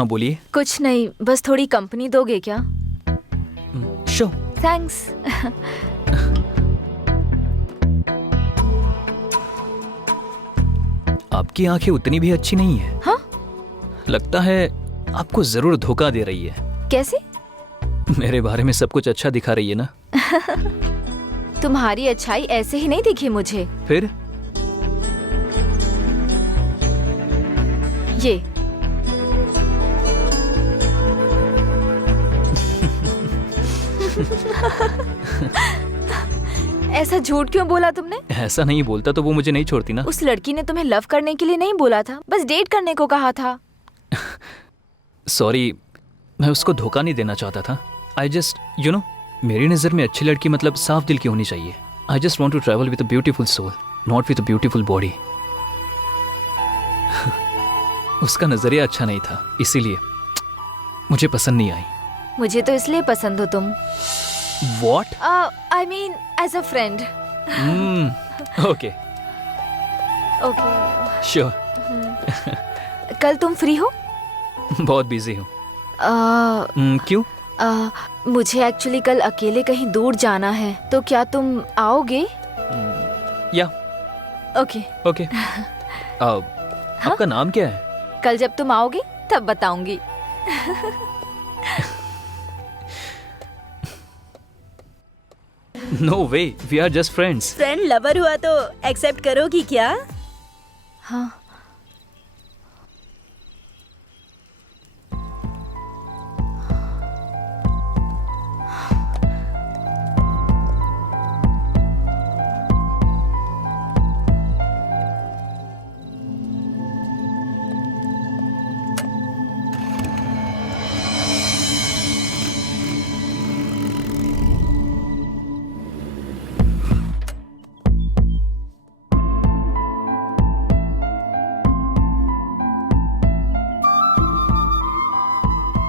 हाँ बोलिए। कुछ नहीं, बस थोड़ी कंपनी दोगे क्या? शो। थैंक्स। आपकी आंखें उतनी भी अच्छी नहीं है। हाँ? लगता है आपको जरूर धोखा दे रही है। कैसे? मेरे बारे में सब कुछ अच्छा दिखा रही है ना। तुम्हारी अच्छाई ऐसे ही नहीं दिखी मुझे। फिर? ये ऐसा झूठ क्यों बोला तुमने? ऐसा नहीं बोलता तो वो मुझे नहीं छोड़ती ना। उस लड़की ने तुम्हें लव करने के लिए नहीं बोला था, बस डेट करने को कहा था। सॉरी, मैं उसको धोखा नहीं देना चाहता था। आई जस्ट मेरी नज़र में अच्छी लड़की मतलब साफ दिल की होनी चाहिए। I just want to travel with a beautiful soul, not with a beautiful body. उसका नजरिया अच्छा नहीं था, इसीलिए मुझे पसंद नहीं आई। मुझे तो इसलिए पसंद हो तुम। What? I mean as a friend. Okay. Okay. Sure. कल तुम फ्री हो? बहुत बिजी हूँ। क्यों? मुझे एक्चुअली कल अकेले कहीं दूर जाना है, तो क्या तुम आओगे? या। ओके। ओके। आपका नाम क्या है? कल जब तुम आओगे तब बताऊंगी। No way, we are just friends. Friend lover हुआ तो एक्सेप्ट करोगी क्या? हाँ।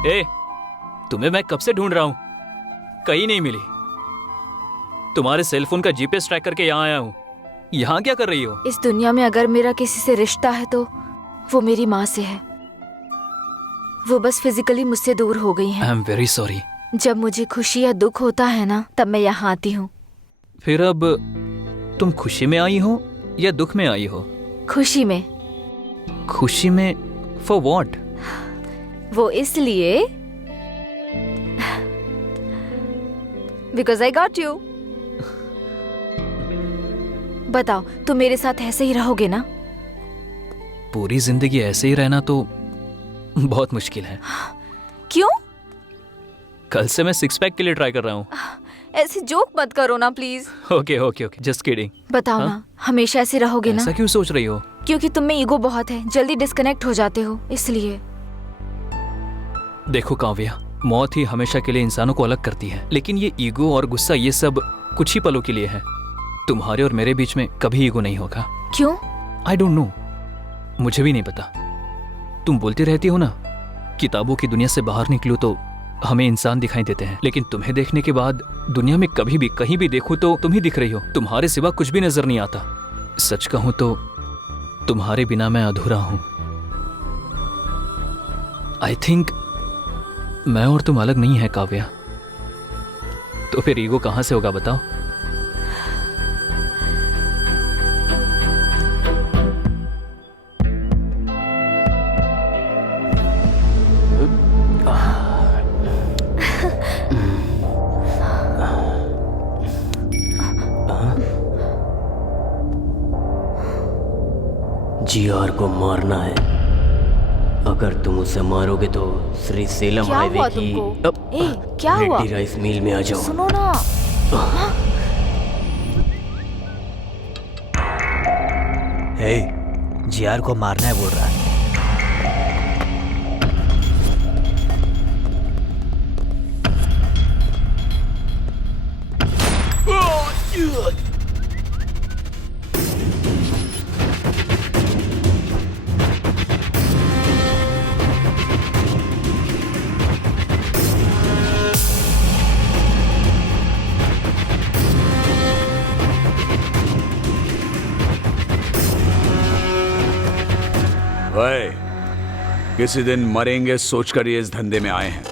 ए, तुम्हें मैं कब से ढूंढ रहा हूँ, कहीं नहीं मिली। तुम्हारे सेलफोन का जीपीएस ट्रैक करके यहाँ आया हूँ। यहाँ क्या कर रही हो? इस दुनिया में अगर मेरा किसी से रिश्ता है तो वो मेरी माँ से है। वो बस फिजिकली मुझसे दूर हो गई हैं। I am very sorry. जब मुझे खुशी या दुख होता है ना, तब मैं यहाँ आती हूँ। फिर अब तुम खुशी में आई हो या दुख में आई हो? खुशी में। खुशी में? For what? वो इसलिए बिकॉज आई गॉट यू। बताओ, तुम मेरे साथ ऐसे ही रहोगे ना? पूरी जिंदगी ऐसे ही रहना तो बहुत मुश्किल है। क्यों? कल से मैं सिक्स पैक के लिए ट्राई कर रहा हूँ। ऐसे जोक मत करो ना please. Okay okay okay, just kidding. बताओ हाँ? ना, हमेशा ऐसे रहोगे ना? ऐसा क्यों सोच रही हो? क्योंकि तुम में ईगो बहुत है, जल्दी डिस्कनेक्ट हो जाते हो, इसलिए। देखो काव्या, मौत ही हमेशा के लिए इंसानों को अलग करती है, लेकिन ये ईगो और गुस्सा ये सब कुछ ही पलों के लिए है। तुम्हारे और मेरे बीच में कभी ईगो नहीं होगा। क्यों? आई डोंट नो, मुझे भी नहीं पता। तुम बोलती रहती हो ना, किताबों की दुनिया से बाहर निकलो तो हमें इंसान दिखाई देते हैं, लेकिन तुम्हें देखने के बाद दुनिया में कभी भी कहीं भी देखूं तो तुम ही दिख रही हो। तुम्हारे सिवा कुछ भी नजर नहीं आता। सच कहूं तो तुम्हारे बिना मैं अधूरा हूं। आई थिंक मैं और तुम अलग नहीं है काव्या। तो फिर ईगो कहां से होगा बताओ? जीआर को मारना है। अगर तुम उसे मारोगे तो श्री सेलम क्या हाईवे हुआ की तुमको? ए, क्या हुआ? रेड्डी राइस मिल में आ जाओ। सुनो ना। हे, जीआर को मारना है बोल रहा है। किसी दिन मरेंगे सोचकर ये इस धंधे में आए हैं।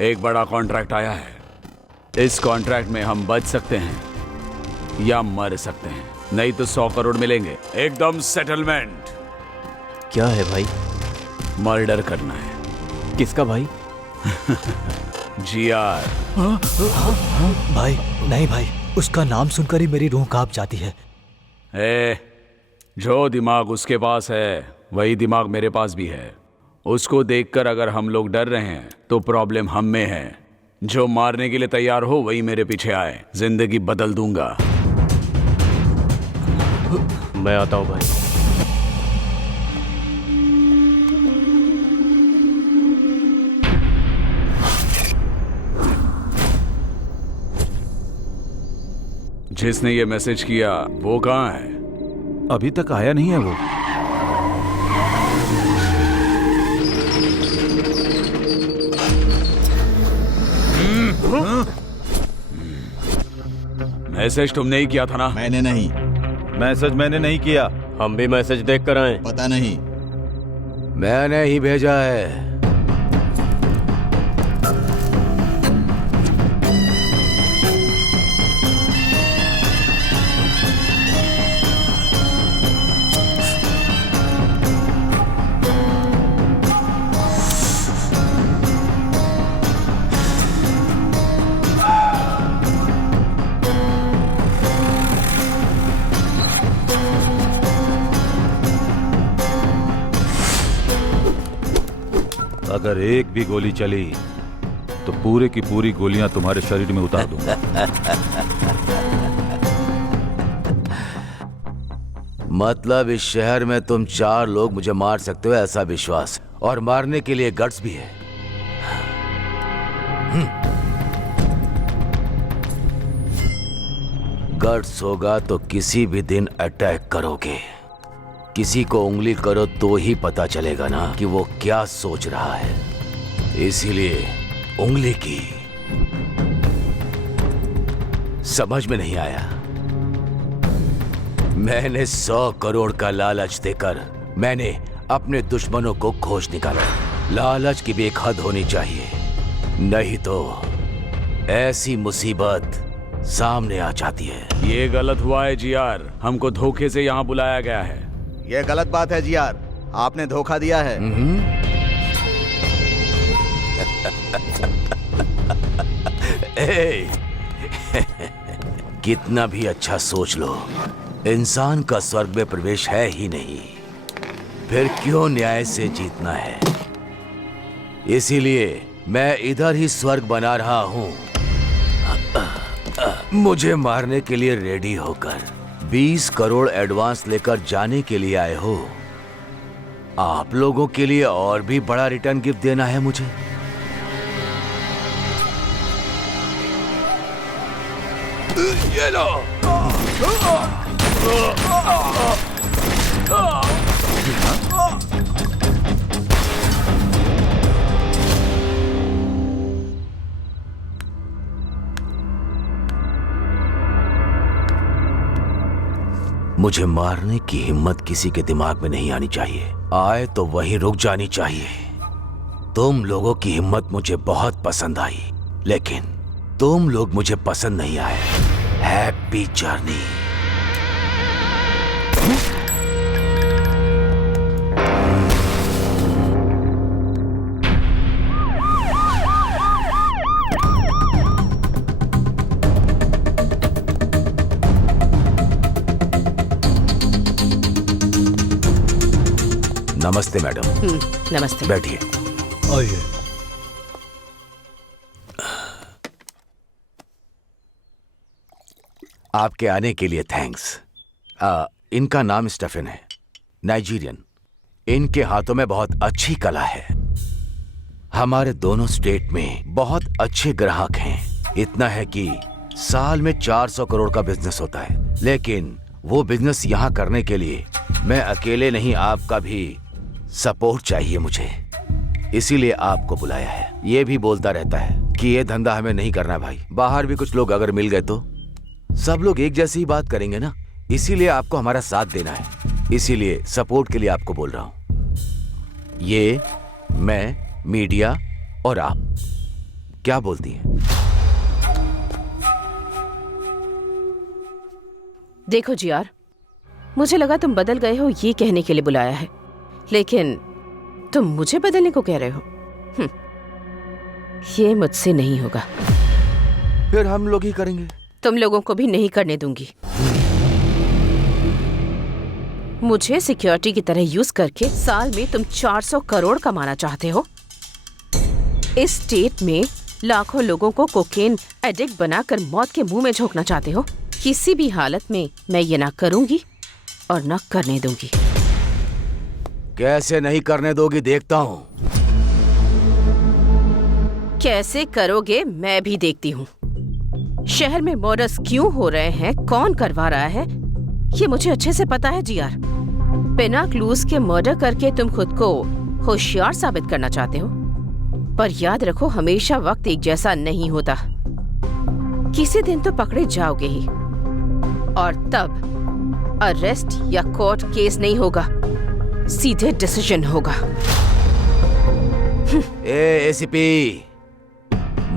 एक बड़ा कॉन्ट्रैक्ट आया है। इस कॉन्ट्रैक्ट में हम बच सकते हैं या मर सकते हैं, नहीं तो 100 करोड़ मिलेंगे, एकदम सेटलमेंट। क्या है भाई? मर्डर करना है। किसका भाई? जीआर। भाई नहीं भाई, उसका नाम सुनकर ही मेरी रूह कांप जाती है। जो दिमाग उसके पास है वही दिमाग मेरे पास भी है। उसको देखकर अगर हम लोग डर रहे हैं तो प्रॉब्लम हम में है। जो मारने के लिए तैयार हो वही मेरे पीछे आए, जिंदगी बदल दूंगा। मैं आता हूं भाई। जिसने ये मैसेज किया वो कहाँ है? अभी तक आया नहीं है वो। मैसेज तुमने ही किया था ना? मैंने नहीं। मैसेज मैंने नहीं किया। हम भी मैसेज देख कर आए। पता नहीं। मैंने ही भेजा है। अगर एक भी गोली चली तो पूरे की पूरी गोलियां तुम्हारे शरीर में उतार दूंगा। मतलब इस शहर में तुम 4 लोग मुझे मार सकते हो ऐसा विश्वास, और मारने के लिए गट्स भी है। गट्स होगा तो किसी भी दिन अटैक करोगे। किसी को उंगली करो तो ही पता चलेगा ना कि वो क्या सोच रहा है। इसीलिए उंगली की। समझ में नहीं आया? मैंने 100 करोड़ का लालच देकर मैंने अपने दुश्मनों को खोज निकाला। लालच की भी एक हद होनी चाहिए, नहीं तो ऐसी मुसीबत सामने आ जाती है। ये गलत हुआ है जीआर, हमको धोखे से यहाँ बुलाया गया है। ये गलत बात है जीआर, आपने धोखा दिया है। कितना भी अच्छा सोच लो, इंसान का स्वर्ग में प्रवेश है ही नहीं, फिर क्यों न्याय से जीतना है? इसीलिए मैं इधर ही स्वर्ग बना रहा हूं। मुझे मारने के लिए रेडी होकर 20 करोड़ एडवांस लेकर जाने के लिए आए हो। आप लोगों के लिए और भी बड़ा रिटर्न गिफ्ट देना है मुझे। ये लो। मुझे मारने की हिम्मत किसी के दिमाग में नहीं आनी चाहिए। आए तो वहीं रुक जानी चाहिए। तुम लोगों की हिम्मत मुझे बहुत पसंद आई, लेकिन तुम लोग मुझे पसंद नहीं आए। Happy journey. नमस्ते मैडम। नमस्ते। बैठिए। आइए। आपके आने के लिए थैंक्स। इनका नाम स्टेफन है, नाइजीरियन। इनके हाथों में बहुत अच्छी कला है। हमारे दोनों स्टेट में बहुत अच्छे ग्राहक हैं। इतना है कि साल में 400 करोड़ का बिजनेस होता है, लेकिन वो बिजनेस यहाँ करने के लिए मैं अकेले नहीं, आपका भी सपोर्ट चाहिए मुझे। इसीलिए आपको बुलाया है। ये भी बोलता रहता है कि ये धंधा हमें नहीं करना भाई। बाहर भी कुछ लोग अगर मिल गए तो सब लोग एक जैसी ही बात करेंगे ना। इसीलिए आपको हमारा साथ देना है। इसीलिए सपोर्ट के लिए आपको बोल रहा हूं। ये, मैं, मीडिया और आप। क्या बोलती हैं? देखो जियार, मुझे लगा तुम बदल गए हो ये कहने के लिए बुलाया है, लेकिन तुम मुझे बदलने को कह रहे हो। ये मुझसे नहीं होगा। फिर हम लोग ही करेंगे। तुम लोगों को भी नहीं करने दूंगी। मुझे सिक्योरिटी की तरह यूज करके साल में तुम 400 करोड़ कमाना चाहते हो। इस स्टेट में लाखों लोगों को कोकेन एडिक्ट बनाकर मौत के मुंह में झोंकना चाहते हो। किसी भी हालत में मैं ये ना करूंगी और ना करने दूंगी। कैसे नहीं करने दोगी देखता हूं। कैसे करोगे मैं भी देखती हूँ। शहर में मर्डर्स क्यों हो रहे हैं, कौन करवा रहा है, ये मुझे अच्छे से पता है जियार। बिना क्लूज के मर्डर करके तुम खुद को होशियार साबित करना चाहते हो, पर याद रखो हमेशा वक्त एक जैसा नहीं होता। किसी दिन तो पकड़े जाओगे ही, और तब अरेस्ट या कोर्ट केस नहीं होगा, सीधे डिसीजन होगा। एसीपी,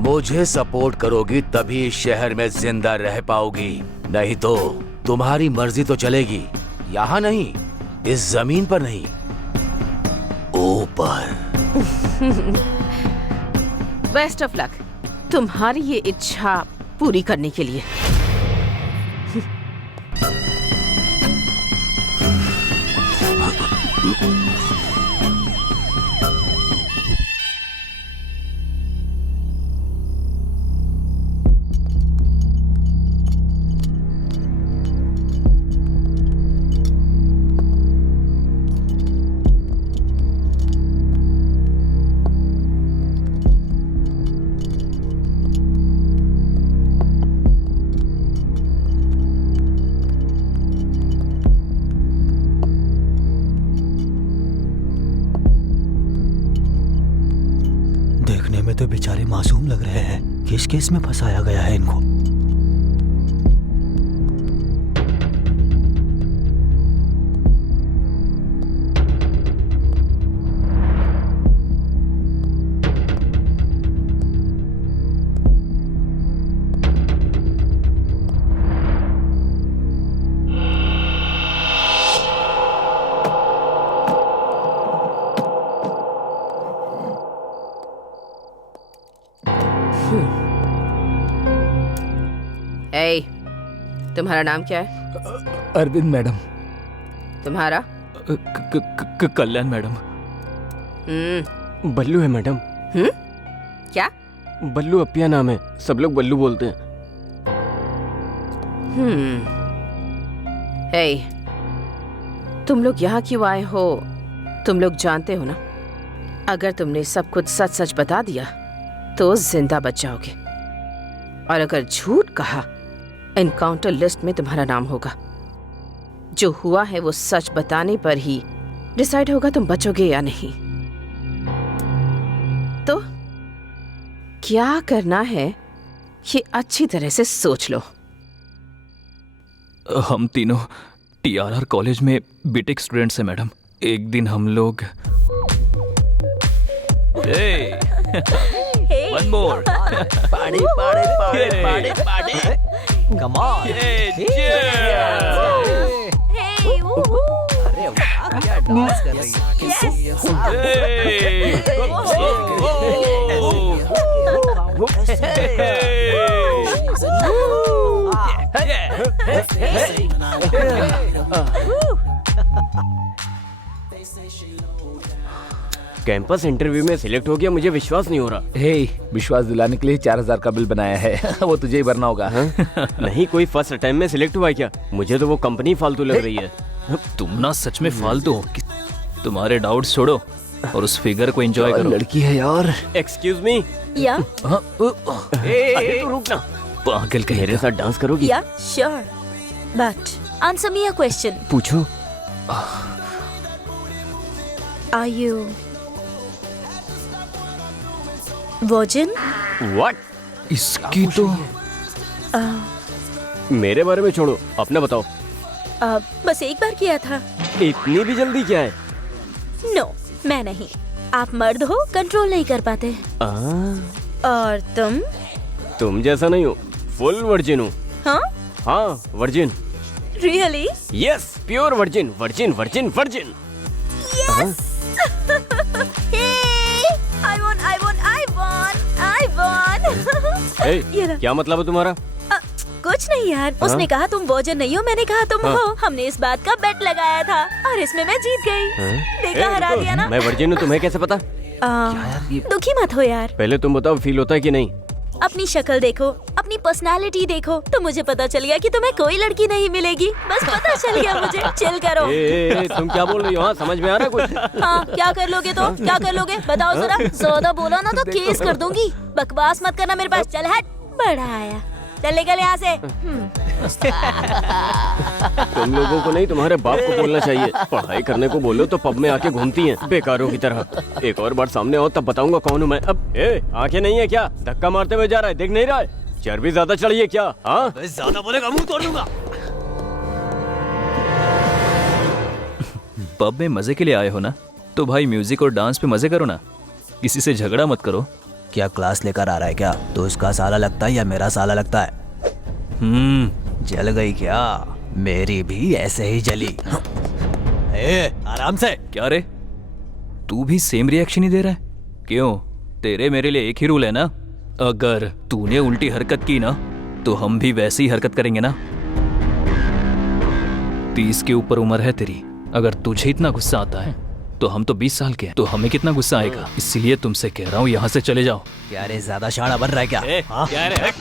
मुझे सपोर्ट करोगी तभी इस शहर में जिंदा रह पाओगी, नहीं तो तुम्हारी मर्जी तो चलेगी। यहाँ नहीं, इस जमीन पर नहीं, ऊपर। बेस्ट ऑफ लक तुम्हारी ये इच्छा पूरी करने के लिए। देखने में तो बेचारे मासूम लग रहे हैं। किस केस में फंसाया गया है इनको? तुम्हारा नाम क्या है? अरविंद मैडम। तुम्हारा? कल्याण मैडम। बल्लू है मैडम। क्या? बल्लू अपिया नाम है, सब लोग बल्लू बोलते हैं। तुम लोग यहाँ क्यों आए हो तुम लोग जानते हो ना। अगर तुमने सब कुछ सच सच बता दिया तो जिंदा बच जाओगे, और अगर झूठ कहा एनकाउंटर लिस्ट में तुम्हारा नाम होगा। जो हुआ है वो सच बताने पर ही डिसाइड होगा तुम बचोगे या नहीं। तो क्या करना है ये अच्छी तरह से सोच लो। हम तीनों TRR कॉलेज में बीटेक स्टूडेंट्स हैं मैडम। एक दिन हम लोग One more. पाड़े पाड़े पाड़े पाड़े पाड़े। Come on. अरे वाह, क्या डांस कर रही कैंपस इंटरव्यू में सिलेक्ट हो गया, मुझे विश्वास नहीं हो रहा। विश्वास दिलाने के लिए 4000 का बिल बनाया है। वो तुझे ही भरना होगा। नहीं, कोई फर्स्ट टाइम में सिलेक्ट हुआ है क्या? मुझे तो वो कंपनी फालतू लग रही है। तुम ना सच में फालतू हो। तुम्हारे डाउट्स छोड़ो और उस फिगर को एंजॉय करो। लड़की है यार। Excuse me. या अरे तू रुक ना। पागल कहीं मेरे साथ डांस करोगी? Yeah sure, but answer me a question. पूछो। Are you virgin? व्हाट? इसकी तो मेरे बारे में छोड़ो, अपना बताओ। बस एक बार किया था। इतनी भी जल्दी क्या है? नो, मैं नहीं। आप मर्द हो, कंट्रोल नहीं कर पाते। और तुम जैसा नहीं हो, फुल वर्जिन हूँ। हाँ हाँ virgin. Really? Yes, pure virgin, virgin virgin virgin. Yes. I won. क्या मतलब है तुम्हारा? कुछ नहीं यार, उसने कहा तुम वर्जिन नहीं हो, मैंने कहा तुम हो। हमने इस बात का बेट लगाया था और इसमें मैं जीत गई। देखा, हरा दिया ना। मैं वर्जिन हूँ, तुम्हें कैसे पता? दुखी मत हो यार। पहले तुम बताओ, फील होता है कि नहीं? अपनी शक्ल देखो, अपनी पर्सनालिटी देखो, तो मुझे पता चल गया कि तुम्हें कोई लड़की नहीं मिलेगी। बस पता चल गया मुझे। चिल करो। तुम क्या बोल रही हो? हाँ, समझ में आ रहा है कुछ? हाँ, क्या कर लोगे तो? क्या कर लोगे बताओ जरा। ज्यादा बोला ना तो केस कर दूंगी। बकवास मत करना मेरे पास। चल हट, बड़ा आया। चल निकल यहाँ से। तुम लोगों को नहीं, तुम्हारे बाप को बोलना चाहिए। पढ़ाई करने को बोलो तो पब में आके घूमती हैं बेकारों की तरह। एक और बार सामने आओ तब बताऊंगा कौन हूँ मैं। अब आंखें नहीं है क्या? धक्का मारते हुए जा रहा है, देख नहीं रहा है? चर्बी ज्यादा चढ़ी है क्या? हाँ, ज्यादा बोलेगा मुंह तोड़ दूंगा। पब में मजे के लिए आए हो ना, तो भाई म्यूजिक और डांस पे मजे करो ना, किसी से झगड़ा मत करो। क्या क्लास लेकर आ रहा है क्या? तो उसका साला लगता है या मेरा साला लगता है? जल गई क्या? मेरी भी ऐसे ही जली। आराम से। क्या रे, तू भी सेम रिएक्शन ही दे रहा है? क्यों, तेरे मेरे लिए एक ही रूल है ना, अगर तूने उल्टी हरकत की ना तो हम भी वैसी हरकत करेंगे ना। 30 के ऊपर उम्र है तेरी, अगर तुझे इतना गुस्सा आता है तो हम तो 20 साल के हैं, तो हमें कितना गुस्सा आएगा। इसलिए तुमसे कह रहा हूँ यहाँ से चले जाओ। क्या रे, ज्यादा शाना बन रहा है क्या? क्या रे?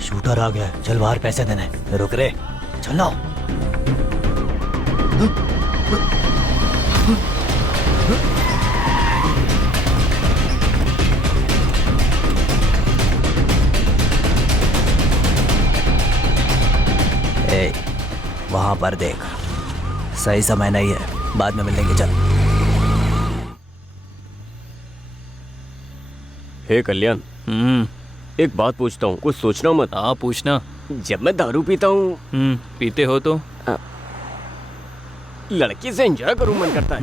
शूटर आ गया, चल बाहर पैसे देने। रुक रे, चल ना। वहां पर देख, सही समय नहीं है, बाद में मिलेंगे। चल। हे कल्याण, एक बात पूछता हूँ, कुछ सोचना मत। हाँ पूछना। जब मैं दारू पीता हूँ, पीते हो तो लड़की से एंजॉय करूँ मन करता है।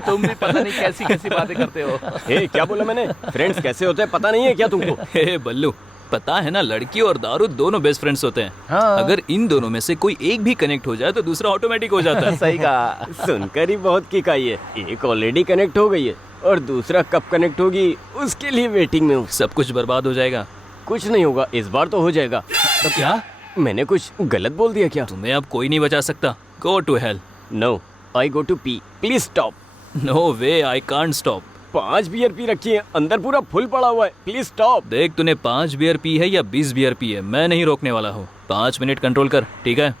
तुम भी पता नहीं कैसी कैसी बातें करते हो। क्या बोला मैंने? फ्रेंड्स कैसे होते हैं पता नहीं है क्या तुमको? हे बल्लू, पता है ना, लड़की और दारू दोनों बेस्ट फ्रेंड्स होते हैं। हाँ। अगर इन दोनों में से कोई एक भी कनेक्ट हो जाए तो दूसरा ऑटोमेटिक हो जाता है। सही कहा। सुनकर ही बहुत किक आई है। एक ऑलरेडी कनेक्ट हो गई है और दूसरा कब कनेक्ट होगी उसके लिए वेटिंग में हूँ। सब कुछ बर्बाद हो जाएगा। कुछ नहीं होगा, इस बार तो हो जाएगा। तो क्या मैंने कुछ गलत बोल दिया क्या? तुम्हें अब कोई नहीं बचा सकता। Go to hell. No, I go to pee, please stop. No way, I can't stop. 5 beer पी रखी है, अंदर पूरा फुल पड़ा हुआ है, प्लीज स्टॉप। देख, तूने 5 बियर पी है या 20 बियर पी है, मैं नहीं रोकने वाला हूँ। 5 मिनट कंट्रोल कर, ठीक है?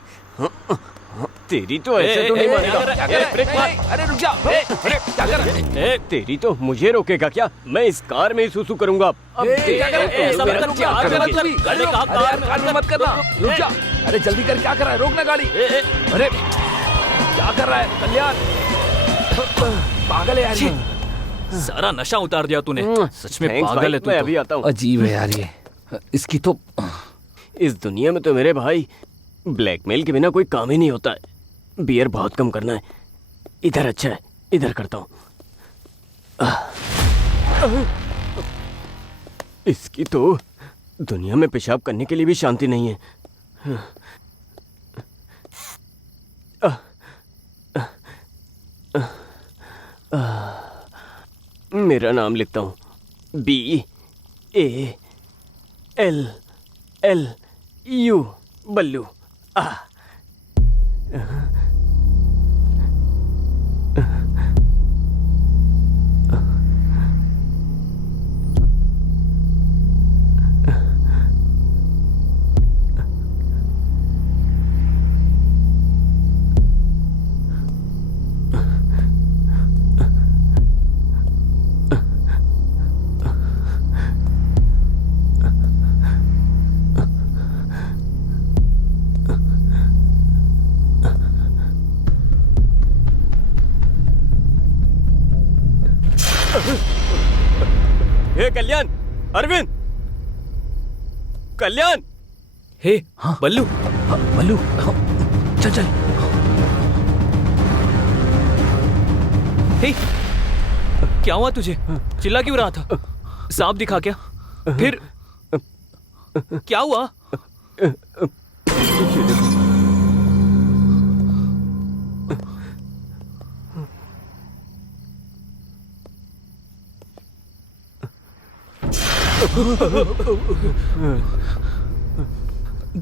तेरी तो ऐसे तो नहीं मानेगा। अरे रुक जा। क्या कर रहा है? तेरी तो मुझे रोकेगा क्या? मैं इस कार में ही सुसु करूंगा। अब मत करना, रुक जा। अरे जल्दी कर, क्या कर रहा है? रोकना गाड़ी। अरे क्या कर रहा है कल्याण? पागल है यार ये। सारा नशा उतार दिया तूने। सच में पागल है तू। मैं अभी आता हूँ। अजीब है यार ये, इसकी तो। इस दुनिया में तो मेरे भाई ब्लैकमेल के बिना कोई काम ही नहीं होता है। बियर बहुत कम करना है। इधर अच्छा है, इधर करता हूँ। इसकी तो दुनिया में पेशाब करने के लिए भी शांति नहीं है। मेरा नाम लिखता हूँ, BALLU, बल्लू। हे कल्याण, अरविंद, कल्याण। हे हाँ बल्लू, बल्लू चल चल। हे क्या हुआ तुझे? चिल्ला क्यों रहा था? सांप दिखा क्या? फिर क्या हुआ?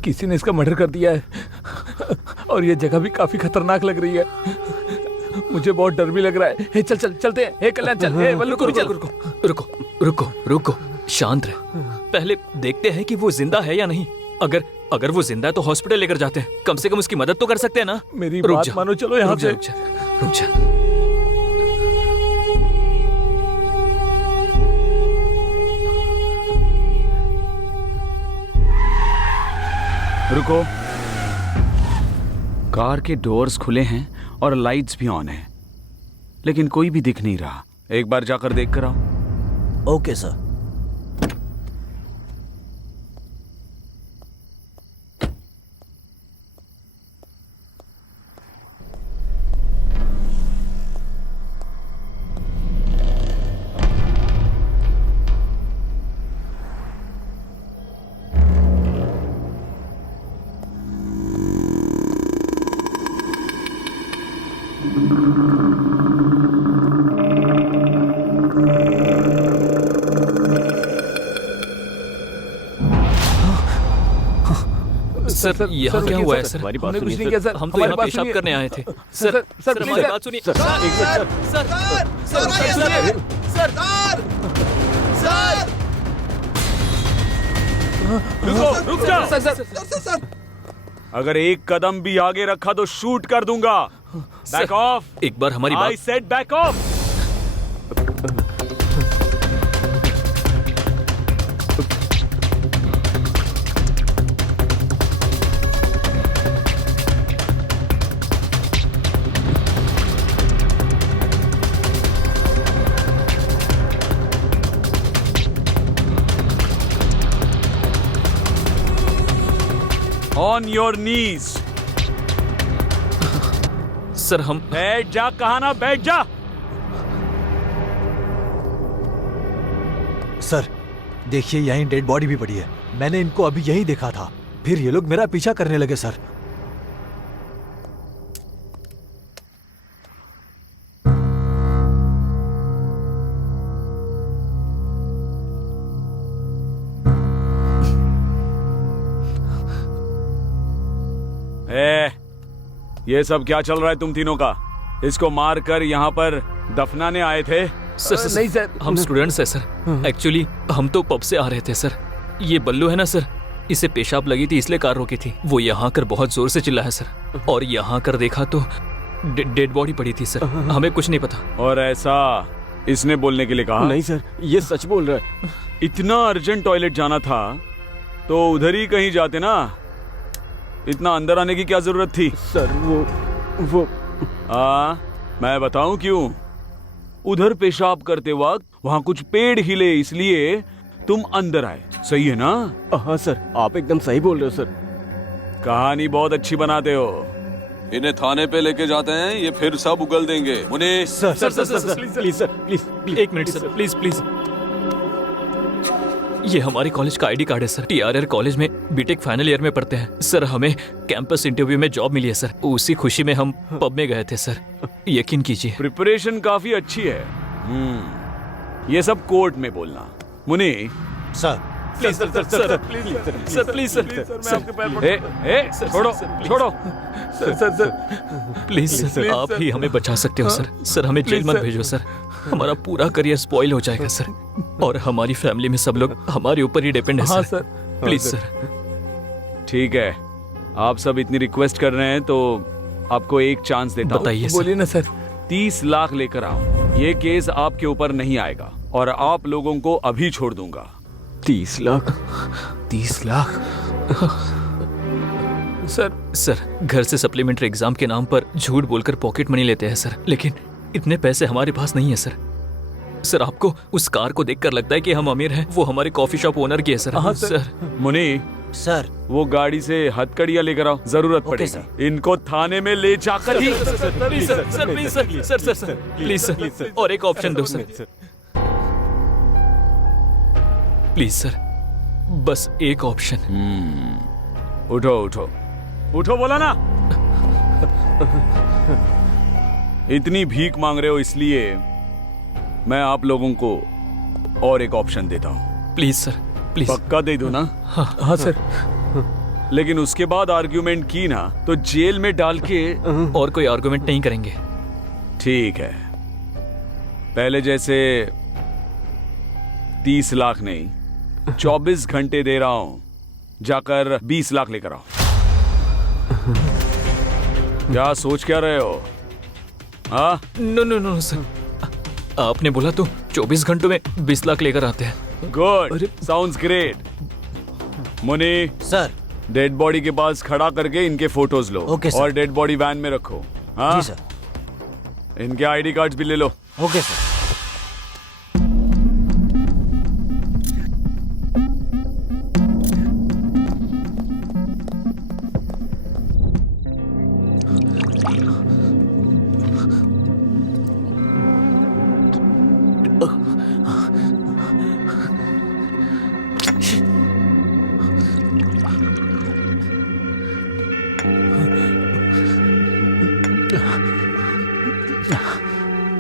किसी ने इसका मर्डर कर दिया है और ये जगह भी काफी खतरनाक लग रही है। मुझे बहुत डर भी लग रहा है। हे चल चल चलते हैं। हे कल्याण चल। हे बल्लू रुको रुको रुको रुको रुको, शांत रहे। पहले देखते हैं कि वो जिंदा है या नहीं। अगर वो जिंदा है तो हॉस्पिटल लेकर जाते हैं, कम से कम उसकी मदद तो कर सकते हैं ना। मेरी बात मानो, चलो यहाँ से। रुक जा। रुको। कार के डोर्स खुले हैं और लाइट्स भी ऑन हैं, लेकिन कोई भी दिख नहीं रहा। एक बार जाकर देख कर आओ। Okay sir. सर यहाँ क्या हुआ है सर? हमारी बात हमने कुछ सुनिए नहीं किया सर। सर। हम तो यहाँ पेशाब करने आए थे। सर सर हमारी बात सुनिए। सर रुक जा। अगर एक कदम भी आगे रखा तो शूट कर दूंगा। Back of. एक बार हमारी आई बात। Said back of. On your knees. Sir हम बैठ जा। कहा ना बैठ जा। सर देखिए, यहीं डेड बॉडी भी पड़ी है। मैंने इनको अभी यहीं देखा था, फिर ये लोग मेरा पीछा करने लगे सर। ये सब क्या चल रहा है तुम तीनों का? इसको मारकर यहाँ पर दफनाने आए थे? सर नहीं सर, हम स्टूडेंट्स हैं सर। एक्चुअली हम तो पब से आ रहे थे सर। ये बल्लू है ना सर, इसे पेशाब लगी थी इसलिए कार रोकी थी। वो यहाँ कर बहुत जोर से चिल्लाया सर, और यहाँ कर देखा तो डेड बॉडी पड़ी थी सर। हमें कुछ नहीं पता। और ऐसा इसने बोलने के लिए कहा? नहीं सर, ये सच बोल रहा है। इतना अर्जेंट टॉयलेट जाना था तो उधर ही कहीं जाते ना। इतना अंदर आने की क्या जरूरत थी? सर वो मैं बताऊं क्यों? उधर पेशाब करते वक्त वहां कुछ पेड़ हिले, इसलिए तुम अंदर आए। सही है ना? हाँ सर, आप एकदम सही बोल रहे हो सर। कहानी बहुत अच्छी बनाते हो। इन्हें थाने पे लेके जाते हैं, ये फिर सब उगल देंगे। उन्हें सर प्लीज सर, प्लीज एक मिनट सर, प्लीज प्लीज। ये हमारे कॉलेज का आईडी कार्ड है सर। TRR कॉलेज में बीटेक फाइनल ईयर में पढ़ते हैं सर। हमें कैंपस इंटरव्यू में जॉब मिली है सर। उसी खुशी में हम पब में गए थे सर। यकीन कीजिए। प्रिपरेशन काफी अच्छी है। ये सब कोर्ट में बोलना। मुनि sir please sir, sir please sir, मैं आपके पैर पड़ता हूं। छोड़ो छोड़ो। सर प्लीज सर, आप ही हमें बचा सकते हो सर। सर हमें जेल मत भेजो सर, हमारा पूरा करियर स्पॉइल हो जाएगा सर। और हमारी फैमिली में सब लोग हमारे ऊपर ही डिपेंड है सर। Please sir. ठीक है, आप सब इतनी रिक्वेस्ट कर रहे हैं तो आपको एक चांस देता हूं। बताइए सर। बोलिए ना सर। 30 लाख लेकर आओ। ये केस आपके ऊपर नहीं आएगा और आप लोगों को अभी छोड़ दूंगा। 30 लाख? 30 लाख? सर घर से सप्लीमेंट्री एग्जाम के नाम पर झूठ बोलकर पॉकेट मनी लेते हैं सर, लेकिन इतने पैसे हमारे पास नहीं है सर। सर आपको उस कार को देखकर लगता है कि हम अमीर हैं? वो हमारे कॉफी शॉप ओनर की है सर। हाँ सर। मुनी सर वो गाड़ी से हथकड़ियाँ लेकर आओ, जरूरत पड़ेगी। इनको थाने में ले जाकर ही। Please sir, sir please sir, sir sir sir please sir, और एक ऑप्शन दो सर, प्लीज सर, बस एक ऑप्शन। उठो उठो उठो, बोला ना। इतनी भीख मांग रहे हो इसलिए मैं आप लोगों को और एक ऑप्शन देता हूँ। Please sir, please. पक्का दे दो ना? हाँ सर। लेकिन उसके बाद आर्ग्यूमेंट की ना तो जेल में डाल के। और कोई आर्ग्यूमेंट नहीं करेंगे। ठीक है, पहले जैसे 30 लाख नहीं, 24 घंटे दे रहा हूं, जाकर 20 लाख लेकर आओ। क्या सोच क्या रहे हो? हाँ? नो नो नो सर, आपने बोला तो 24 घंटों में 20 लाख लेकर आते हैं। Good, sounds great. Muni sir, dead body के पास खड़ा करके इनके फोटोज लो। Okay sir. और डेड बॉडी वैन में रखो। हाँ? जी सर। इनके आईडी कार्ड्स भी ले लो। Okay sir.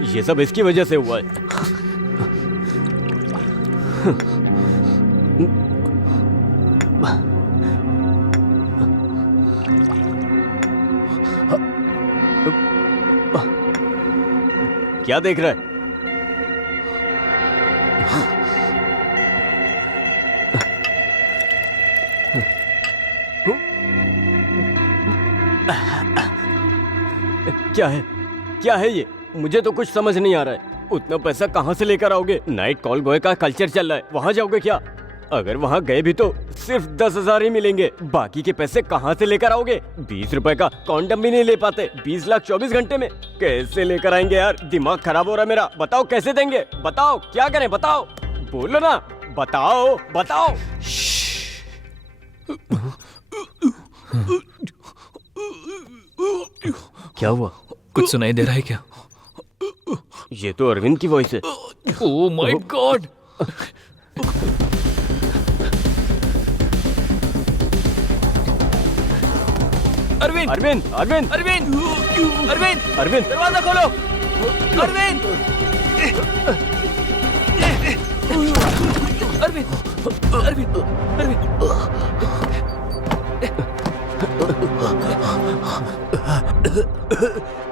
ये सब इसकी वजह से हुआ है। क्या देख रहा है? क्या है? क्या है ये? मुझे तो कुछ समझ नहीं आ रहा है। उतना पैसा कहाँ से लेकर आओगे? नाइट कॉल बॉय का कल्चर चल रहा है, वहाँ जाओगे क्या? अगर वहाँ गए भी तो सिर्फ 10,000 ही मिलेंगे। बाकी के पैसे कहाँ से लेकर आओगे? 20 रुपए का कॉन्डम भी नहीं ले पाते। 20 लाख 24 घंटे में कैसे लेकर आएंगे यार? दिमाग खराब हो रहा है मेरा। बताओ कैसे देंगे? बताओ क्या करें? बताओ, बोलो ना, बताओ बताओ। क्या हुआ? कुछ सुनाई दे रहा है क्या? ये तो अरविंद की वॉइस है। Oh my God. Arvind Arvind Arvind Arvind Arvind Arvind, दरवाजा खोलो। अरविंद अरविंद अरविंद अरविंद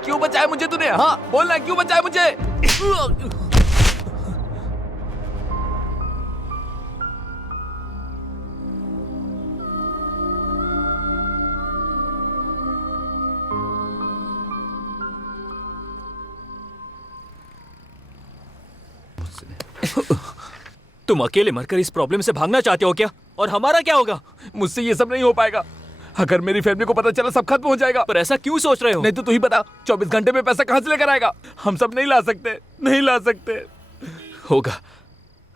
क्यों बचाया मुझे तूने? हाँ बोलना, क्यों बचाया मुझे? तुम अकेले मरकर इस प्रॉब्लम से भागना चाहते हो क्या? और हमारा क्या होगा? मुझसे ये सब नहीं हो पाएगा। अगर मेरी फैमिली को पता चला सब खत्म हो जाएगा। पर ऐसा क्यों सोच रहे हो? नहीं तो तू ही बता, 24 घंटे में पैसा कहाँ से लेकर आएगा? हम सब नहीं ला सकते, नहीं ला सकते। होगा,